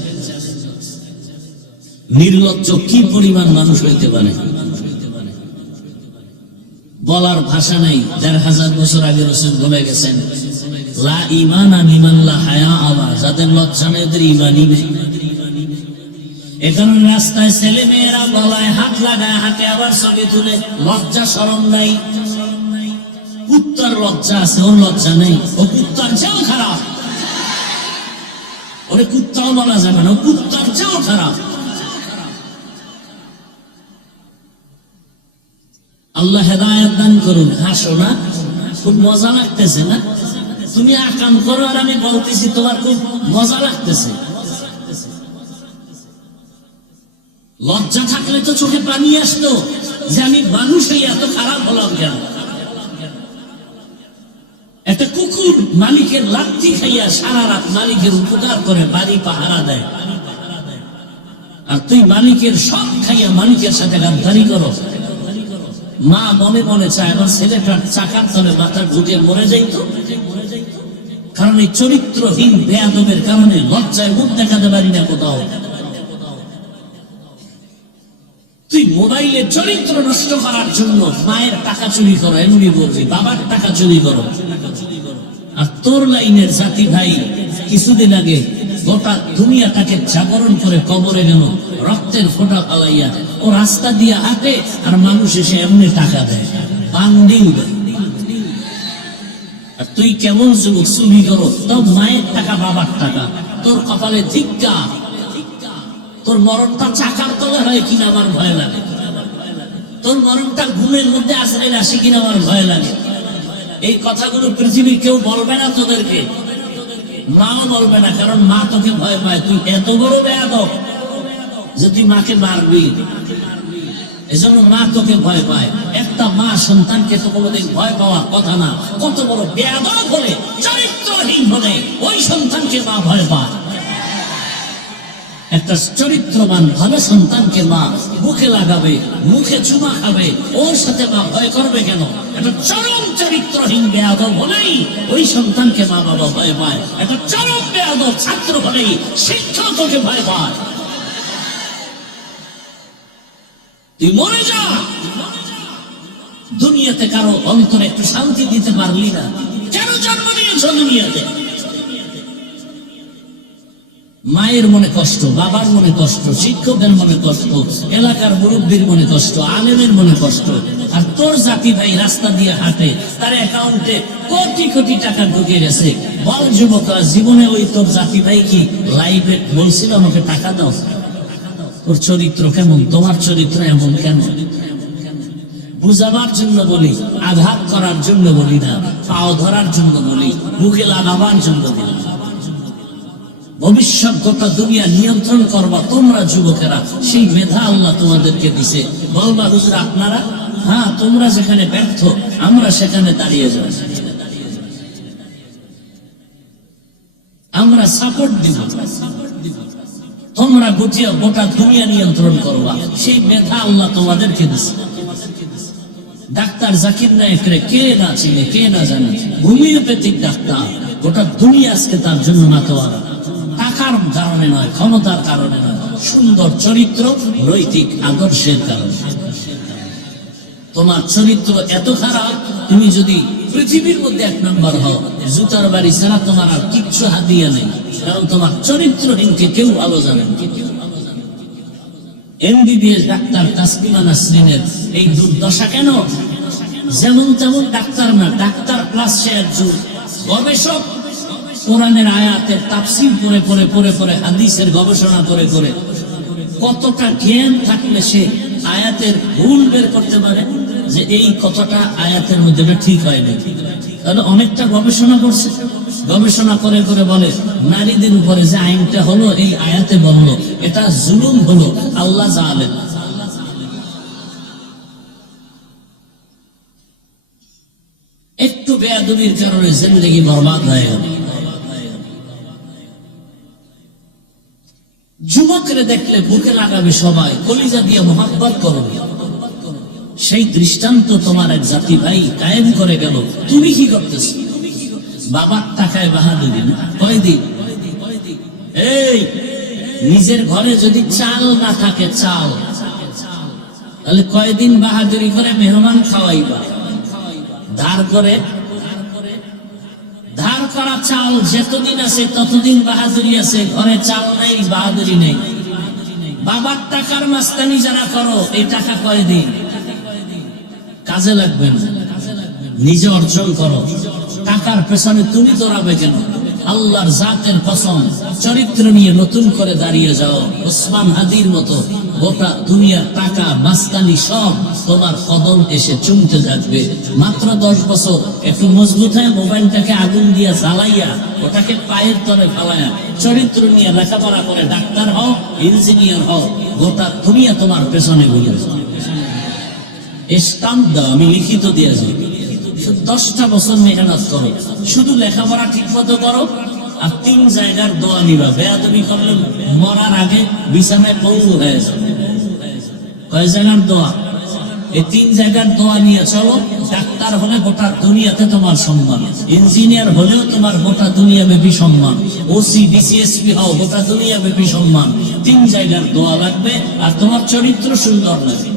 নির্লজ্জ কি পরিমাণ মানুষ হইতে পারে বলার ভাষা নাই। ১৫০০ বছর আগে রাসূল বলে গেছেন, লা ঈমানা লিমান লা হায়া আলা, যাদের লজ্জা নেই ওদের ঈমানই নেই। এখন রাস্তায় ছেলে মেয়েরা গলায় হাত লাগায়, হাতে আবার ছবি তুলে, লজ্জা শরম নাই। কুত্তার লজ্জা আছে, ওর লজ্জা নেই। ও কুত্তার চেয়েও খারাপ। ওরে কুত্তাও বলা যাবে না, ও কুত্তার চেয়েও খারাপ। আল্লাহ হেদায়েত দান করুন। হাসো না, খুব মজা লাগতেছে না? তুমি আকাম করো আর আমি বলতেছি তোমার খুব মজা লাগতেছে। লজ্জা থাকলে তো চোখে পানি আসতো যে আমি মানুষ হই এত খারাপ হলাম কেন। একটা কুকুর মালিকের লাথি খাইয়া সারা রাত মালিকের উপকার করে, বাড়ি পাহারা দেয়, আর তুই মালিকের সব খাইয়া মালিকের সাথে গাদ্দারি করো। মা মনে মনে চায় আমার ছেলেটার চাকার তলে মাথা ঢুকে মরে যাইতো, কারণ এই চরিত্রহীন বেয়াদবের কারণে লজ্জায় মুখ দেখাতে পারি না কোথাও। তুই মোবাইলে চরিত্র নষ্ট করার জন্য মায়ের টাকা চুরি করো, এমনি বলছি, বাবার টাকা চুরি করো। আর তোর লাইনের জাতি ভাই কিছুদিন আগে গোটা দুনিয়াটাকে জাগরণ করে কবরে গেল, রক্তের ফোঁটা ফালাইয়া। ও রাস্তা দিয়ে হাঁটে আর মানুষ এসে এমনি টাকা দেয়, বান্ডিল দেয়। আর তুই কেমন যুবক চুরি করো, তোর মায়ের টাকা, বাবার টাকা। তোর কপালে ধিক্কা। তোর মরণটা চাকার তলে হয় কিনা আমার ভয় লাগে। তোর মরণটা ঘুমের মধ্যে আশ্রয় আসে কিনা আমার ভয় লাগে। এই কথাগুলো পৃথিবীর কেউ বলবে না তোদেরকে, মাও বলবে না, কারণ মা তোকে ভয় পায়। তুই এত বড় বেয়াদব যে তুই মাকে মারবি, এজন্য মা তোকে ভয় পায়। একটা মা সন্তানকে তো কোনোদিন ভয় পাওয়ার কথা না। কত বড় বেয়াদব হলে, চরিত্রহীন হলে ওই সন্তানকে মা ভয় পায়। একটা চরিত্রবান ভালো সন্তানকে মা মুখে লাগাবে, মুখে চুমা খাবে, ওর সাথে মা ভয় করবে কেন? একটা চরম চরিত্রহীন বেয়াদব হলেই ওই সন্তানকে মা বাবা ভয় পায়। একটা চরম বেয়াদব ছাত্র হলেই শিক্ষক তোকে ভয় পায়। তুই মরে যা, দুনিয়াতে কারো অন্তরে একটু শান্তি দিতে পারলি না, কেন জন্ম নিয়েছ দুনিয়াতে? মায়ের মনে কষ্ট, বাবার মনে কষ্ট, শিক্ষকের মনে কষ্ট, এলাকার মুরব্বীর মনে কষ্ট, আলেমের মনে কষ্ট। আর তোর জাতি ভাই রাস্তা দিয়ে হাঁটে, তার অ্যাকাউন্টে কোটি কোটি টাকা ঢুকে গেছে। বল যুবকরা, জীবনে ওই তোর জাতি ভাই কি লাইভে বলছিল আমাকে টাকা দাও? তোর চরিত্র কেমন? তোমার চরিত্র এমন কেন? বুঝাবার জন্য বলি, আঘাত করার জন্য বলি না, পাও ধরার জন্য বলি, মুখে লাগাবার জন্য বলি। ভবিষ্যৎ গোটা দুনিয়া নিয়ন্ত্রণ করবা তোমরা যুবকেরা, সেই মেধা আল্লাহ তোমাদেরকে দিছে। বলবা হুজুর আপনারা, হ্যাঁ তোমরা যেখানে ব্যর্থ আমরা সেখানে দাঁড়িয়ে যাব, আমরা সাপোর্ট দিব। তোমরা গুটিয়ে গোটা দুনিয়া নিয়ন্ত্রণ করবা, সেই মেধা আল্লাহ তোমাদেরকে দিছে। ডাক্তার জাকির নায়েকরে কে না চিনে, কে না জানে? হোমিওপ্যাথিক ডাক্তার, গোটা দুনিয়া আজকে তার জন্য মাতোয়ারা। টাকার কারণে নয়, ক্ষমতার কারণে নয়, সুন্দর চরিত্র, নৈতিক আদর্শের কারণে। তোমার চরিত্র এত খারাপ, তুমি যদি পৃথিবীর মধ্যে 1 নম্বর হও, জুতার বাড়ি ছাড়া তোমার আর কিচ্ছু হাদিয়া নেই, কারণ তোমার চরিত্রহীনকে কেউ ভালো জানে না। এমবিবিএস ডাক্তার তাসলিমা নাসরিনের এই দুর্দশা কেন? যেমন তেমন ডাক্তার না, ডাক্তার প্লাস সে একজন গবেষক। কোরআনের আয়াতের তাফসীর পড়ে পড়ে হাদিসের গবেষণা করে কতটা জ্ঞান থাকলে সে আয়াতের ভুল বের করতে পারে যে এই কথাটা আয়াতের মধ্যে ঠিক হয় না, তাহলে অনেকটা গবেষণা করছে, গবেষণা করে করে বলে নারীদের উপরে যে আইনটা হলো এই আয়াতে বললো এটা জুলুম হলো, আল্লাহ জানেন। একটু বেয়াদবির কারণে জিন্দেগি বরবাদ হয়ে গেল। যুবকরে দেখলে বুকে লাগাবে সবাই, কলিজা দিয়ে মোহাব্বত করবে, সেই দৃষ্টান্ত তোমার এক জাতি ভাই কায়েম করে গেল। তুমি কি করতেছ? বাবার টাকায় বাহাদুরি না, কয়দিন? এই নিজের ঘরে যদি চাল না থাকে, চাল, তাহলে কয়দিন বাহাদুরি করে মেহমান খাওয়াইবা? ধার করে, ধার করা চাল যতদিন আছে ততদিন বাহাদুরি আছে, ঘরে চাল নেই বাহাদুরি নেই। বাবার টাকার মাস্তানি যারা করো, এই টাকা কয়দিন কাজে লাগবে না, নিজে অর্জন করো। টাকার পেছনে তুমি দৌড়াবে কেন? আল্লাহর জাতের কসম, চরিত্র নিয়ে নতুন করে দাঁড়িয়ে যাও। ওসমান হাদির মতো গোটা দুনিয়ার টাকা মাস্তানি সব তোমার কদম এসে চুমতে যাবে। মাত্র 10 বছর একটু মজবুত হয়ে মোবাইলটাকে আগুন দিয়ে জ্বালাইয়া ওটাকে পায়ের তলে ফেলাইয়া চরিত্র নিয়ে লেখাপড়া করে ডাক্তার হও, ইঞ্জিনিয়ার হও, গোটা দুনিয়া তোমার পেছনে ঘুরে। স্টাম্প দাও, আমি লিখিত দিয়েছি। 10টা বছর মেহনত করো, শুধু লেখাপড়া ঠিক মতো করো, আর 3 জায়গার দোয়া নিবা। বেয়াদবি করলে মরার আগে বিছানায় পঙ্গু হয়ে যাবে। কয় জায়গার দোয়া? এই 3 জায়গার দোয়া নিয়ে চলো। ডাক্তার হলে গোটা দুনিয়াতে তোমার সম্মান, ইঞ্জিনিয়ার হলেও তোমার গোটা দুনিয়া ব্যাপী সম্মান, ওসি ডিসিএসপি হও, গোটা দুনিয়া ব্যাপী সম্মান। 3 জায়গার দোয়া লাগবে, আর তোমার চরিত্র সুন্দর লাগবে।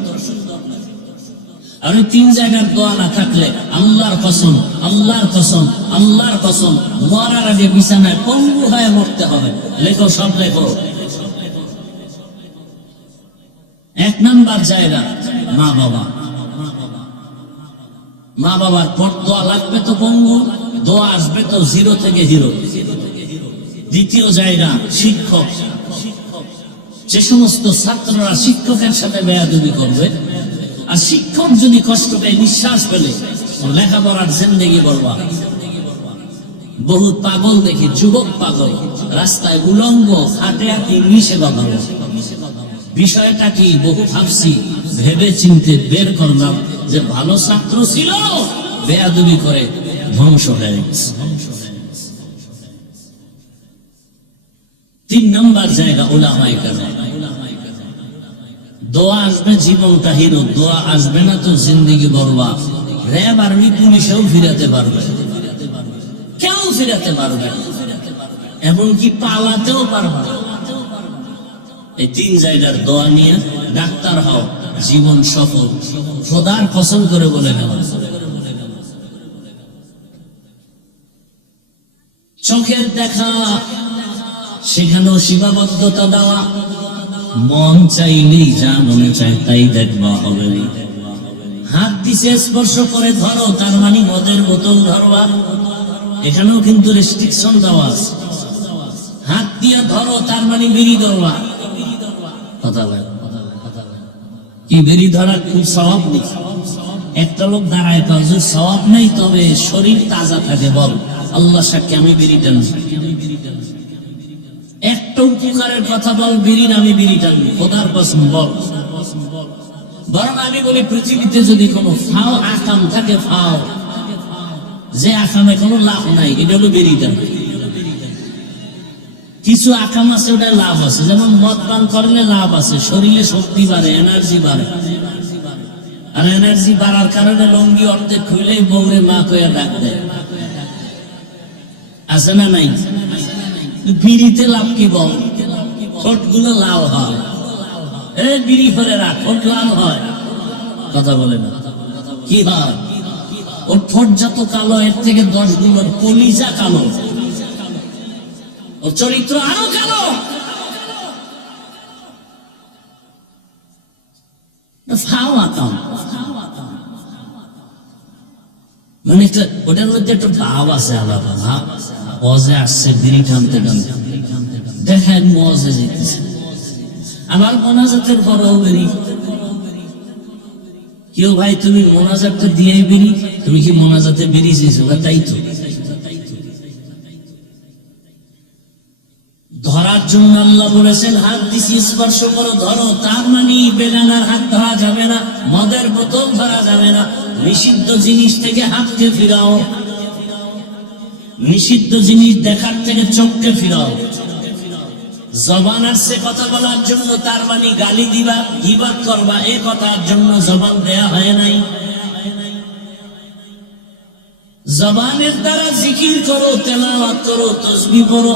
আর ওই 3 জায়গার দোয়া না থাকলে আল্লাহর কসম, আল্লাহর কসম, আল্লাহর কসম, মরার আগে বিছানায় পঙ্গু হয়ে মরতে হবে। লেখো, সব লেখো। 1 নাম্বার জায়গা মা বাবা। মা বাবার পর দোয়া লাগবে তো পঙ্গু, দোয়া আসবে তো 0 থেকে হিরো। 2য় জায়গা শিক্ষক। যে সমস্ত ছাত্ররা শিক্ষকের সাথে বেয়াদবি করবে, আর শিক্ষক যদি কষ্ট পেয়ে নিঃশ্বাস পেলে, লেখাপড়ার জিন্দেগি বলবা। বহুত পাগল দেখি, যুবক পাগল, রাস্তায় উলঙ্গ হাঁটে হাঁটে ইংলিশে কথা বলে। বিষয়টা কি? বহু ভাবছি, ভেবে চিনতে বের করলাম যে ভালো ছাত্র ছিল, বেয়াদবি করে ধ্বংস হয়ে গেছে। 3 নম্বর জায়গা উলামায়ে কেরাম। দোয়া আসবে জীবনটা হিরো, দোয়া আসবে না তো জিন্দেগি বরবাদ। র্যাব আর্মি পুলিশেও ফিরাতে পারবে, কেউ ফিরাতে পারবে, এমনকি পালাতেও পারবে। এই 3 জায়গার দোয়া নিয়ে ডাক্তার হও, জীবন সফল। খোদার কসম করে বলে নেওয়া। চোখের দেখা, সেখানেও সীমাবদ্ধতা দেওয়া। মন চাইলেই যা মনে চায় তাই দেখবা হবে। হাত দিছে স্পর্শ করে ধরো, তার মানে মদের বোতল ধরবা, এখানেও কিন্তু রেস্ট্রিকশন দেওয়া আছে। হাত দিয়া ধরো, তার মানে বিড়ি ধরবা। কথা বলে কি বিড়ি ধরার খুব স্বভাব নেই? একটা লোক দাঁড়ায় তো স্বভাব নেই, তবে শরীর তাজা থাকে। বল, আল্লাহ সাক্ষী আমি বিড়ি টানি। একটা উপকারের কথা বল, বিড়ির আমি বিড়ি টানি, খোদার কসম বল। বরং আমি বলি, পৃথিবীতে যদি কোনো ফাও আকাম থাকে, ফাও যে আকামে কোনো লাভ নাই, এটা হলো বিড়ি টানা। কিছু আকাম আছে ওটা লাভ আছে, যেমন মদ পান করলে লাভ আছে, শরীরে শক্তি বাড়ে, এনার্জি বাড়ে। আর এনার্জি বাড়ার কারণে লঙ্গি অর্ধেক খুলে বউরে মা কইয়া ডাক দেয়, আছে না নাই? বিড়িতে লাভ কি বল? ঠোঁটগুলো লাল হয়। বিড়ি করে রাখ, ঠোঁট লাল হয়। কথা বলে না, কি হয়? ওর ঠোঁট যত কালো, এর থেকে 10 গুণ ওর কলিজা কালো, ওর চরিত্র আরো কালো। ফাও আকাম মানে ওটার মধ্যে একটু ভাব আছে, আলাদা ভাব। মজে আসছে বিড়ি টানতে টানতে, দেখেন মজে যেতেছে। আমার মোনাজাতের পরেও বেরি কেউ ভাই তুমি মোনাজাতটা দিয়ে বেরি, তুমি কি মোনাজাতে বেরিয়েছো? তাই তো, ধরার জন্য আল্লাহ বলেছেন হাত দিছি স্পর্শ করো ধরো, তার মানে বেগানার হাত ধরা যাবে না, মদের বোতল ধরা যাবে না, নিষিদ্ধ জিনিস থেকে হাতকে ফিরাও, নিষিদ্ধ জিনিস দেখার থেকে চোখকে ফিরাও। জবান আসছে কথা বলার জন্য, তার মানে গালি দিবা গীবত করবা, এ কথার জন্য জবান দেয়া হয় নাই। জবানের দ্বারা জিকির করো, তেলাওয়াত করো, তাসবিহ পড়ো,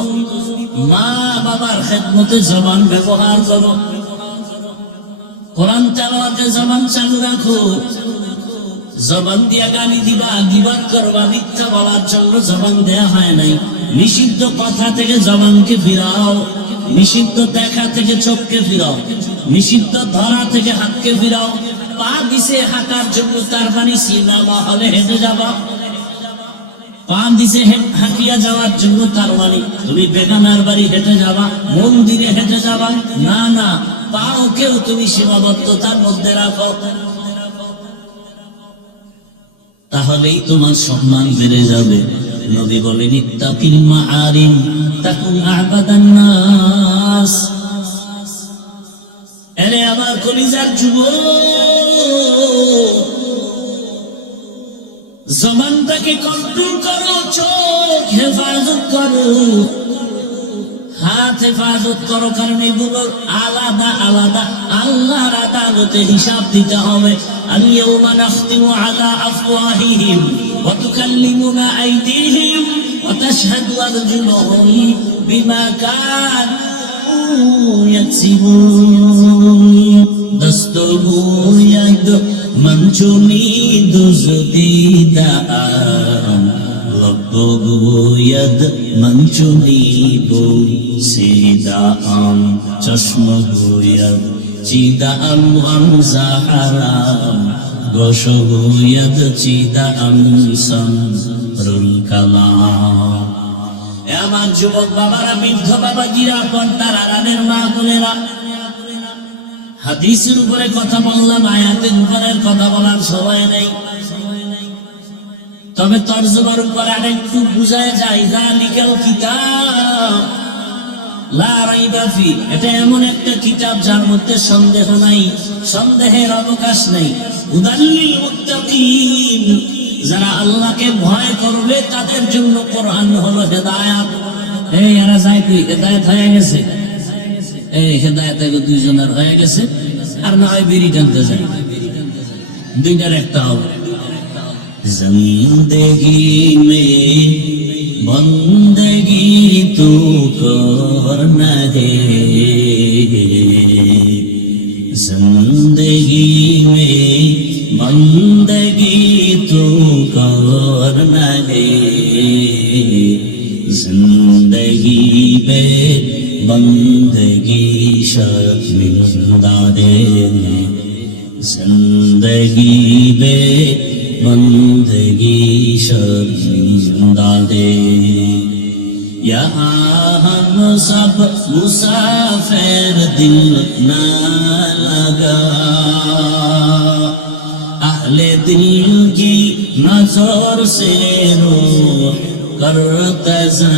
মা বাবার খেদমতে জবান ব্যবহার করো, কোরআন তেলাওয়াতে জবান চালু রাখো। জবান দিয়া গালি দিবা গীবত করবা মিথ্যা বলার জন্য জবান দেয়া হয় নাই। নিষিদ্ধ কথা থেকে জবানকে ফিরাও, নিষিদ্ধ দেখা থেকে চোখকে ফিরাও, নিষিদ্ধ ধরা থেকে হাতকে ফিরাও। পা দিছে হাঁটার জন্য, তার মানে সিনেমা হলে হেঁটে যাবা, পা দিছে হাঁটিয়া যাওয়ার জন্য, তার মানে তুমি বেগানার বাড়ি হেঁটে যাবা, মন্দিরে হেঁটে যাবা না, না, পাওকেও তুমি সীমাবদ্ধতার মধ্যে রাখো, তাহলেই তোমার সম্মান বেড়ে যাবে। নবী বলেন ইত্তাকিল মাআরিম তাকুন আ'বাদান নাস। আরে আমার কলিজার যুবক, জবানটাকে কন্ট্রোল করো, চোখ হেফাজত করো, হাত হেফাজত করো, কারণ এগুলো আলাদা আলাদা আল্লাহর আদালতে হিসাব দিতে হবে। আল-ইয়াওমা নাখতিমু আলা আফওয়াহিহিম ওয়া তুকাল্লিমুনা আইদিহিম ওয়া তাশহাদু আরজুলুহুম বিমা কানু ইয়াকসিবুন। দস্তগোয়াদ মঞ্চুনি দুজদিদাম, লব্বগোয়াদ মঞ্চুনি বসিদাম, চশমগোয়াদ চিদাম ওয়ামজা হারাম, গোশগোয়াদ চিদাম সামরুল কালাম। আমার যুবক বাবারা, বৃদ্ধ বাবাজিরা, পর্দার আড়ালের মা বোনেরা, হাদিসের উপরে কথা বললাম, আয়াতের উপরে কথা বলার সময় নেই, তবে তরজমার উপরে আরেকটু বুঝায় যায়। যালিকাল কিতাব লা রাইবা ফি, এটা এমন একটা কিতাব যার মধ্যে সন্দেহ নাই, সন্দেহের অবকাশ নেই। হুদাল্লিল মুত্তাকিন, যারা আল্লাহকে ভয় করবে তাদের জন্য কোরআন হলো হেদায়েত। এই এরা যায় কি হেদায়েত হয়ে গেছে, এই হেদায়েত দুইজনের হয়ে গেছে, আর না হয় বিড়ি টানতে যায়, দুইটার একটা হবে। জিন্দেগি মে বন্দেগি তু করনা হে, জিন্দেগি মে বন্দেগি তু করনা হে, জিন্দেগি মে बंदगी शर्मिंदा दे, जिंदगी में बंदगी शर्मिंदा दे। यहाँ हम सब मुसाफिर, दिल ना लगा अहले दिल की नजर से रूह करते जा,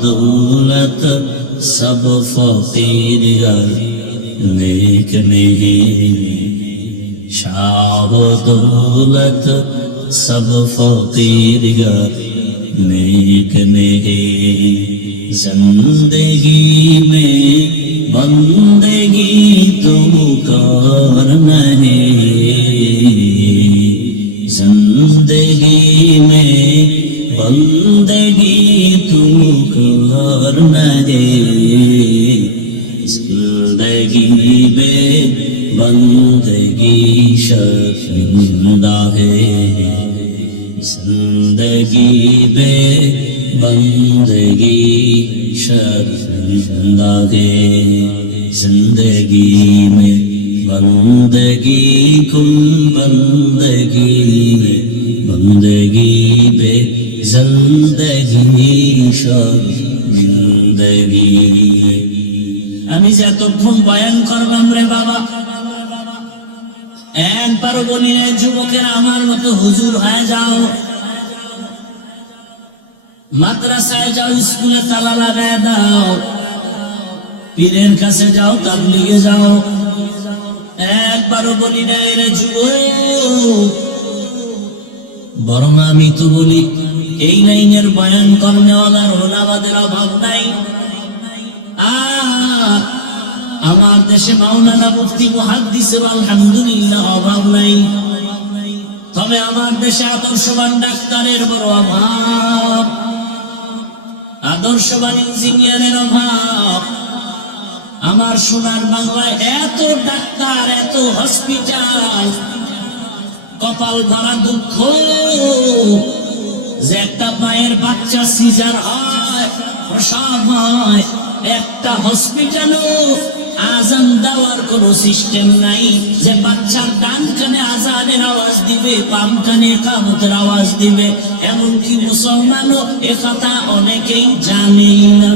दौलत सब फकीर नेक नहीं, शाह दौलत सब फकीर नेक नहीं। जिंदगी में बंदगी तुम कर नहीं, जिंदगी में बंदगी तुम करना है, जिंदगी में बंदगी शर्मिंदा है, जिंदगी में बंदगी शर्मिंदा है। जिंदगी में बंदगी कुल बंदगी, बंदगी पे जिंदगी शर्मिंदगी। আমি যে এতক্ষণ বয়ান করলাম রে বাবা, একবারও বলি না যুবকেরা আমার মতো হুজুর হয়ে যাও, মাদ্রাসায় যাও, স্কুলে তালা লাগায় দাও, পীরের কাছে যাও, তাবলীগে যাও। একবারও বলি না রে যুবক। বরং আমি তো বলি এই লাইনের বয়ান কর্মেওয়ালার ওলামাদের অভাব নাই। আর আমার দেশে মাওলানা মুফতি মুহাদ্দিসের আলহামদুলিল্লাহ অভাব নাই। তবে আমার দেশে আদর্শবান ডাক্তারের বড় অভাব, আদর্শবান ইঞ্জিনিয়ারের অভাব। আমার সোনার বাংলায় এত ডাক্তার, এত হসপিটাল, কপাল ভরা দুঃখ যে একটা মায়ের বাচ্চা সিজার হয়, প্রসব হয়, একটা হসপিটালও আজান দেওয়ার কোন সিস্টেম নাই যে বাচ্চার ডান কানে আজানের আওয়াজ দিবে, বাম কানে ইকামতের আওয়াজ দিবে। এমনকি মুসলমানও এ কথা অনেকেই জানে না।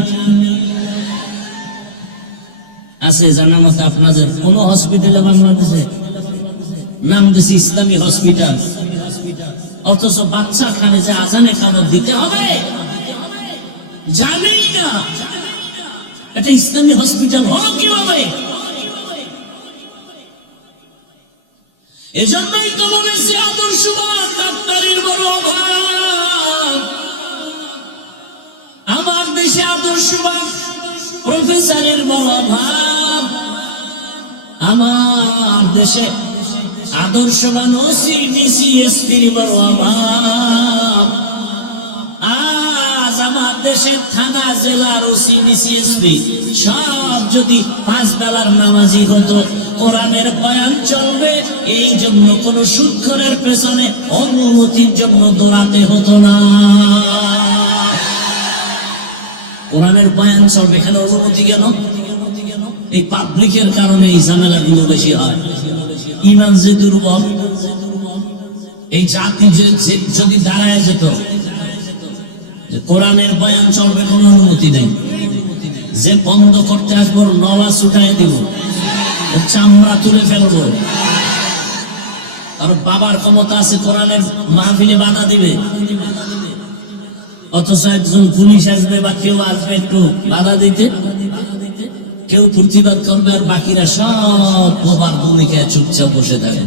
আছে জানা মতো আপনাদের কোন হসপিটালে বাংলাদেশে নাম দিয়েছে ইসলামী হসপিটাল, অথচ বাচ্চা খানে যে আজানে খাবার দিতে হবে জানেই না। এটা ইসলামী হসপিটাল হলো কিভাবে? এজন্যই তো বলেছি আদর্শবান ডাক্তারের বড় অভাব। আমার দেশে আদর্শবান প্রফেসরের বড় অভাব। আমার দেশে আদর্শবান ওসি ডিসি এসপির বড় অভাব। আজ আমার দেশের থানা জেলার ওসি ডিসি এসপি সব যদি 5 বেলার নামাজি হতো, কোরআনের বয়ান চলবে, এই জন্য কোন সুদখোরের পেছনে অনুমতির জন্য দৌড়াতে হতো না। কোরআনের বয়ান চলবে, এখানে অনুমতি কেন? এই পাবলিকের কারণে এই ঝামেলাগুলো বেশি হয়। ইমান যে দুর্বল, এই জাতি যদি দাঁড়ায় যেত যে কোরআনের বয়ান চলবে, কোন অনুমতি নেই, যে বন্ধ করতে আসবো নওয়াজ উঠাই দিব, চামড়া তুলে ফেলবো। আর বাবার ক্ষমতা আছে কোরআনের মাহফিলে বাধা দিবে, অথচ একজন পুলিশ আসবে বা কেউ আসবে একটু বাধা দিতে, কেউ প্রতিবাদ করবে, আর বাকিরা সব বাবার ভূমিকায় চুপচাপ বসে থাকে,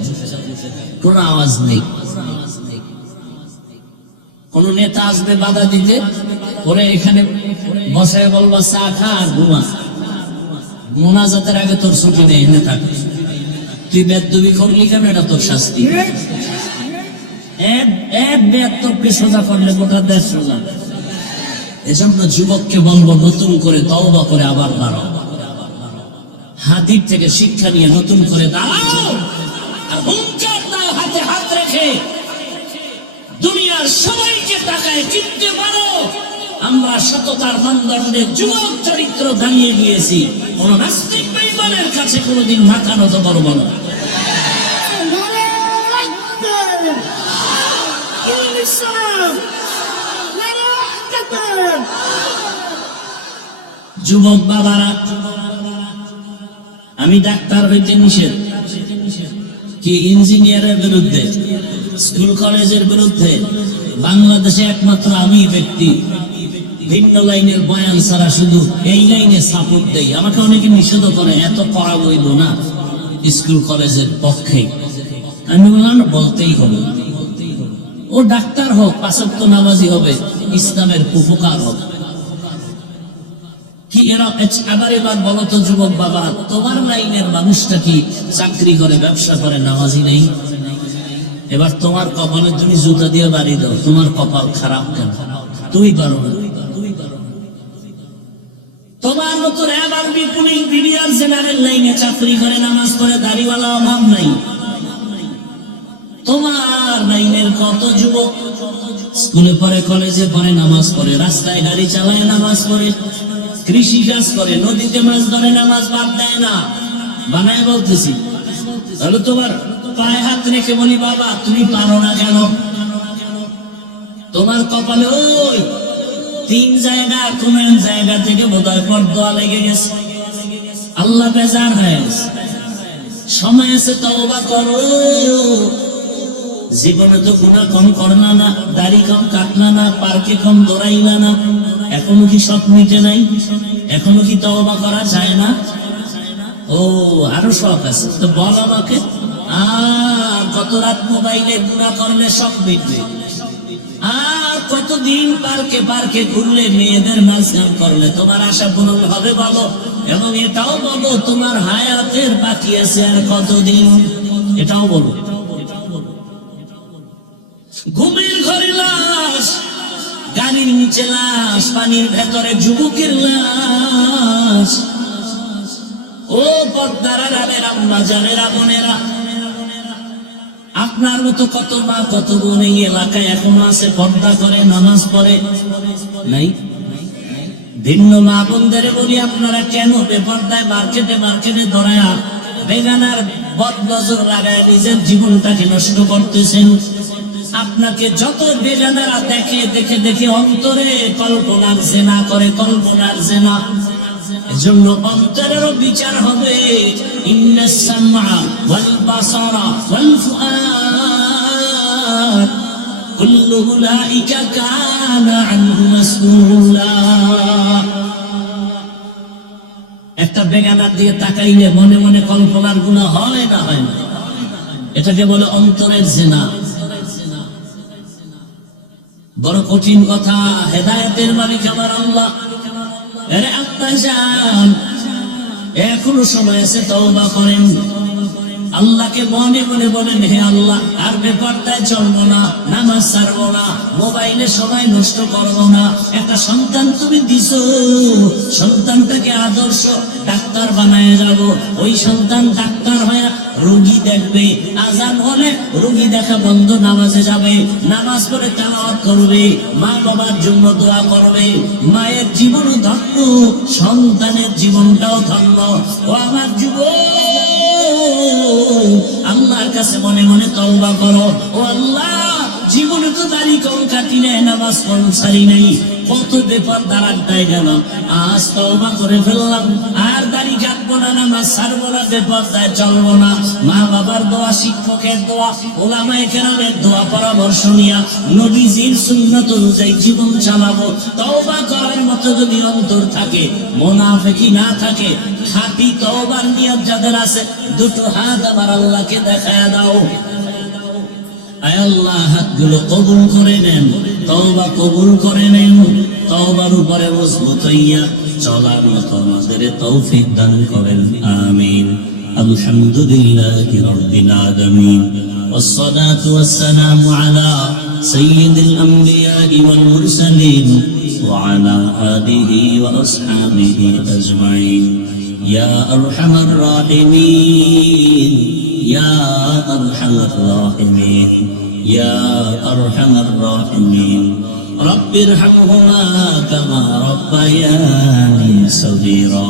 কোন আওয়াজ নেই। কোন নেতা আসবে বাধা দিতে, ওরে এখানে বসায় বলবা চা খা আর ঘুমা, মোনাজাতের আগে তোর ছুটি নেই, এনে থাক, তুই বেদবি করলি কেন, এটা তোর শাস্তি। এক বেদকে সোজা করলে গোটা দেশ সোজা। এজন্য যুবককে বলবো নতুন করে তওবা করে আবার দাঁড়াও, হাদির থেকে শিক্ষা নিয়ে নতুন করে দাঁড়াও, আর হুঙ্কার দাও হাতে হাত রেখে, দুনিয়ার সবাইকে টাকায় কিনতে পারো। আমরা সততার মানদণ্ডে যুবক চরিত্র দাঁড়িয়ে গিয়েছি, কোন নাস্তিক বেঈমানের কাছে কোনোদিন মাথা নত করব না। যুবক বাবারা, আমি ডাক্তার হইতে নিষেধ কি ইঞ্জিনিয়ারের বিরুদ্ধে, স্কুল কলেজের বিরুদ্ধে, বাংলাদেশে একমাত্র আমি ব্যক্তি ভিন্ন লাইনের বয়ান ছাড়া শুধু এই লাইনে সাপোর্ট দেই। আমাকে অনেকে নিষেধ করে, এত করা বইল না স্কুল কলেজের পক্ষে। আমি বললাম বলতেই হবে, ও ডাক্তার হোক, 5 ওয়াক্ত নামাজি হবে, ইসলামের উপকার হবে। কি এরা আবার এবার বলো তো যুবক বাবা, তোমার লাইনের মানুষটা কি চাকরি করে, ব্যবসা করে, নামাজি নেই? এবার তোমার কপালে তুমি জুতা দিয়ে বাড়ি দাও, তোমার কপাল খারাপ কেন? তুই পারো না। তোমার মতো RAB army police brigadier general লাইনে চাকরি করে, নামাজ পড়ে, দাড়িওয়ালা অভাব নাই। তোমার লাইনের কত যুবক স্কুলে পড়ে, কলেজে পড়ে, নামাজ পড়ে, রাস্তায় গাড়ি চালায়, নামাজ পড়ে, কৃষি কাজ করে, নদীতে মাছ ধরে, নামাজ বাদ দেয় না। বানায় বলতেছি, তাহলে তোমার পায়ে হাত রেখে বলি বাবা তুমি পারো না কেন? তোমার কপালে ওই 3 জায়গা, কোন জায়গা থেকে বোধহয় পর্দা লেগে গেছে, আল্লাহ বেজার হয়ে গেছে। সময় আছে, তওবা করো। জীবনে তো গুনাহ কম করলা না, দাড়ি কম কাটলা না, পার্কে কম দৌড়াইলা না, এখনো কি শখ মিটে নাই? এখনো কি তওবা করা যায় না? ও আরো শখ আছে, তো বল আমাকে। কত রাত মোবাইলে গুনাহ করলে শখ মিটবে? আর কতদিন পার্কে পার্কে ঘুরলে, মেয়েদের নাচ গান করলে তোমার আশা পূরণ হবে বলো? এবং এটাও বলো তোমার হায়াতের বাকি আছে আর কতদিন, এটাও বলো। ঘুমের ঘরে লাশ, গাড়ির নিচে লাশ, পানির ভেতরে যুবকের লাশ। ও পর্দার আড়ালের আম্মা জানেরা, বোনেরা, আপনার মতো কত মা কত বোন এই এলাকায় এখনো আছে, পর্দা করে নামাজ পড়ে নাই? ভিন্ন মা বোনদের বলি, আপনারা কেন বেপর্দায় মার্কেটে মার্কেটে দৌড়ায়া বেগানার বদ নজর লাগায় নিজের জীবনটাকে নষ্ট করতেছেন? আপনাকে যত বেগানারা দেখে দেখে দেখে অন্তরে কল্পনার জেনা করে, কল্পনার জেনা। এজন্য অন্তরেরও বিচার হবে। ইন্নাস সামআ ওয়াল বাসারা ওয়াল ফুআদ কুল্লু উলাইকা কানা আনহু মাসউলা। একটা বেগানার দিকে তাকাইলে মনে মনে কল্পনার গুনাহ হয় না হয় না? এটাকে বলে অন্তরের জিনা। বড় কঠিন কথা। হেদায়েতের মালিক আমার আল্লাহ। আরে আল্লাহ জান, এখনো সময় আছে, তওবা করেন। আল্লাহকে মনে মনে বলেন, হে আল্লাহ, আর বেপরদায় চলবো না, নামাজ ছাড়বো না, মোবাইলে সময় নষ্ট করবো না। একটা সন্তান তুমি দিছো, সন্তানটাকে আদর্শ ডাক্তার বানায় যাব। ওই সন্তান ডাক্তার হয়ে রোগী দেখবে, আজান হলে রোগী দেখা বন্ধ, নামাজে যাবে, নামাজ পড়ে তেলাওয়াত করবে, মা বাবার জন্য দোয়া করবে। মায়ের জীবনও ধন্য, সন্তানের জীবনটাও ধন্য। ও আমার যুবক, আল্লাহর কাছে মনে মনে তওবা করো। ও আল্লাহ, জীবনে তো দাড়ি কম কাটি নাই, নামাজ কম ছাড়ি নাই, কত ব্যাপার দাঁড়ায় গেলাম, আজ তওবা করে ফেললাম, আর দাড়ি কাটবো না, নামাজ ছাড়বো না, বেপরদায় চলবো না। মা বাবার দোয়া, শিক্ষকের দোয়া, ওলামায়ে কেরামের দোয়া, পরামর্শ নিয়া নবীজির সুন্নাত অনুযায়ী জীবন চালাবো। তওবা করার মতো যদি অন্তর থাকে, মুনাফিকি না থাকে, খাঁটি তওবার নিয়ত যাদের আছে, দুটো হাত আমার আল্লাহকে দেখায়া দাও। আয় আল্লাহ, হাতগুলো কবুল করে নেন, তওবা কবুল করে নেন। তওবার উপরে মজবুত হইয়া চলার মতো আমাদের তৌফিক দান করেন, আমিন। আলহামদুলিল্লাহি রাব্বিল আলামিন, والصلاة والسلام على سيد الأنبياء والمرسلين وعلى آله وأصحابه أجمعين. يا أرحم الراحمين، يا أرحم الراحمين، يا أرحم الراحمين. رب ارحمهما كما ربياني صغيرا.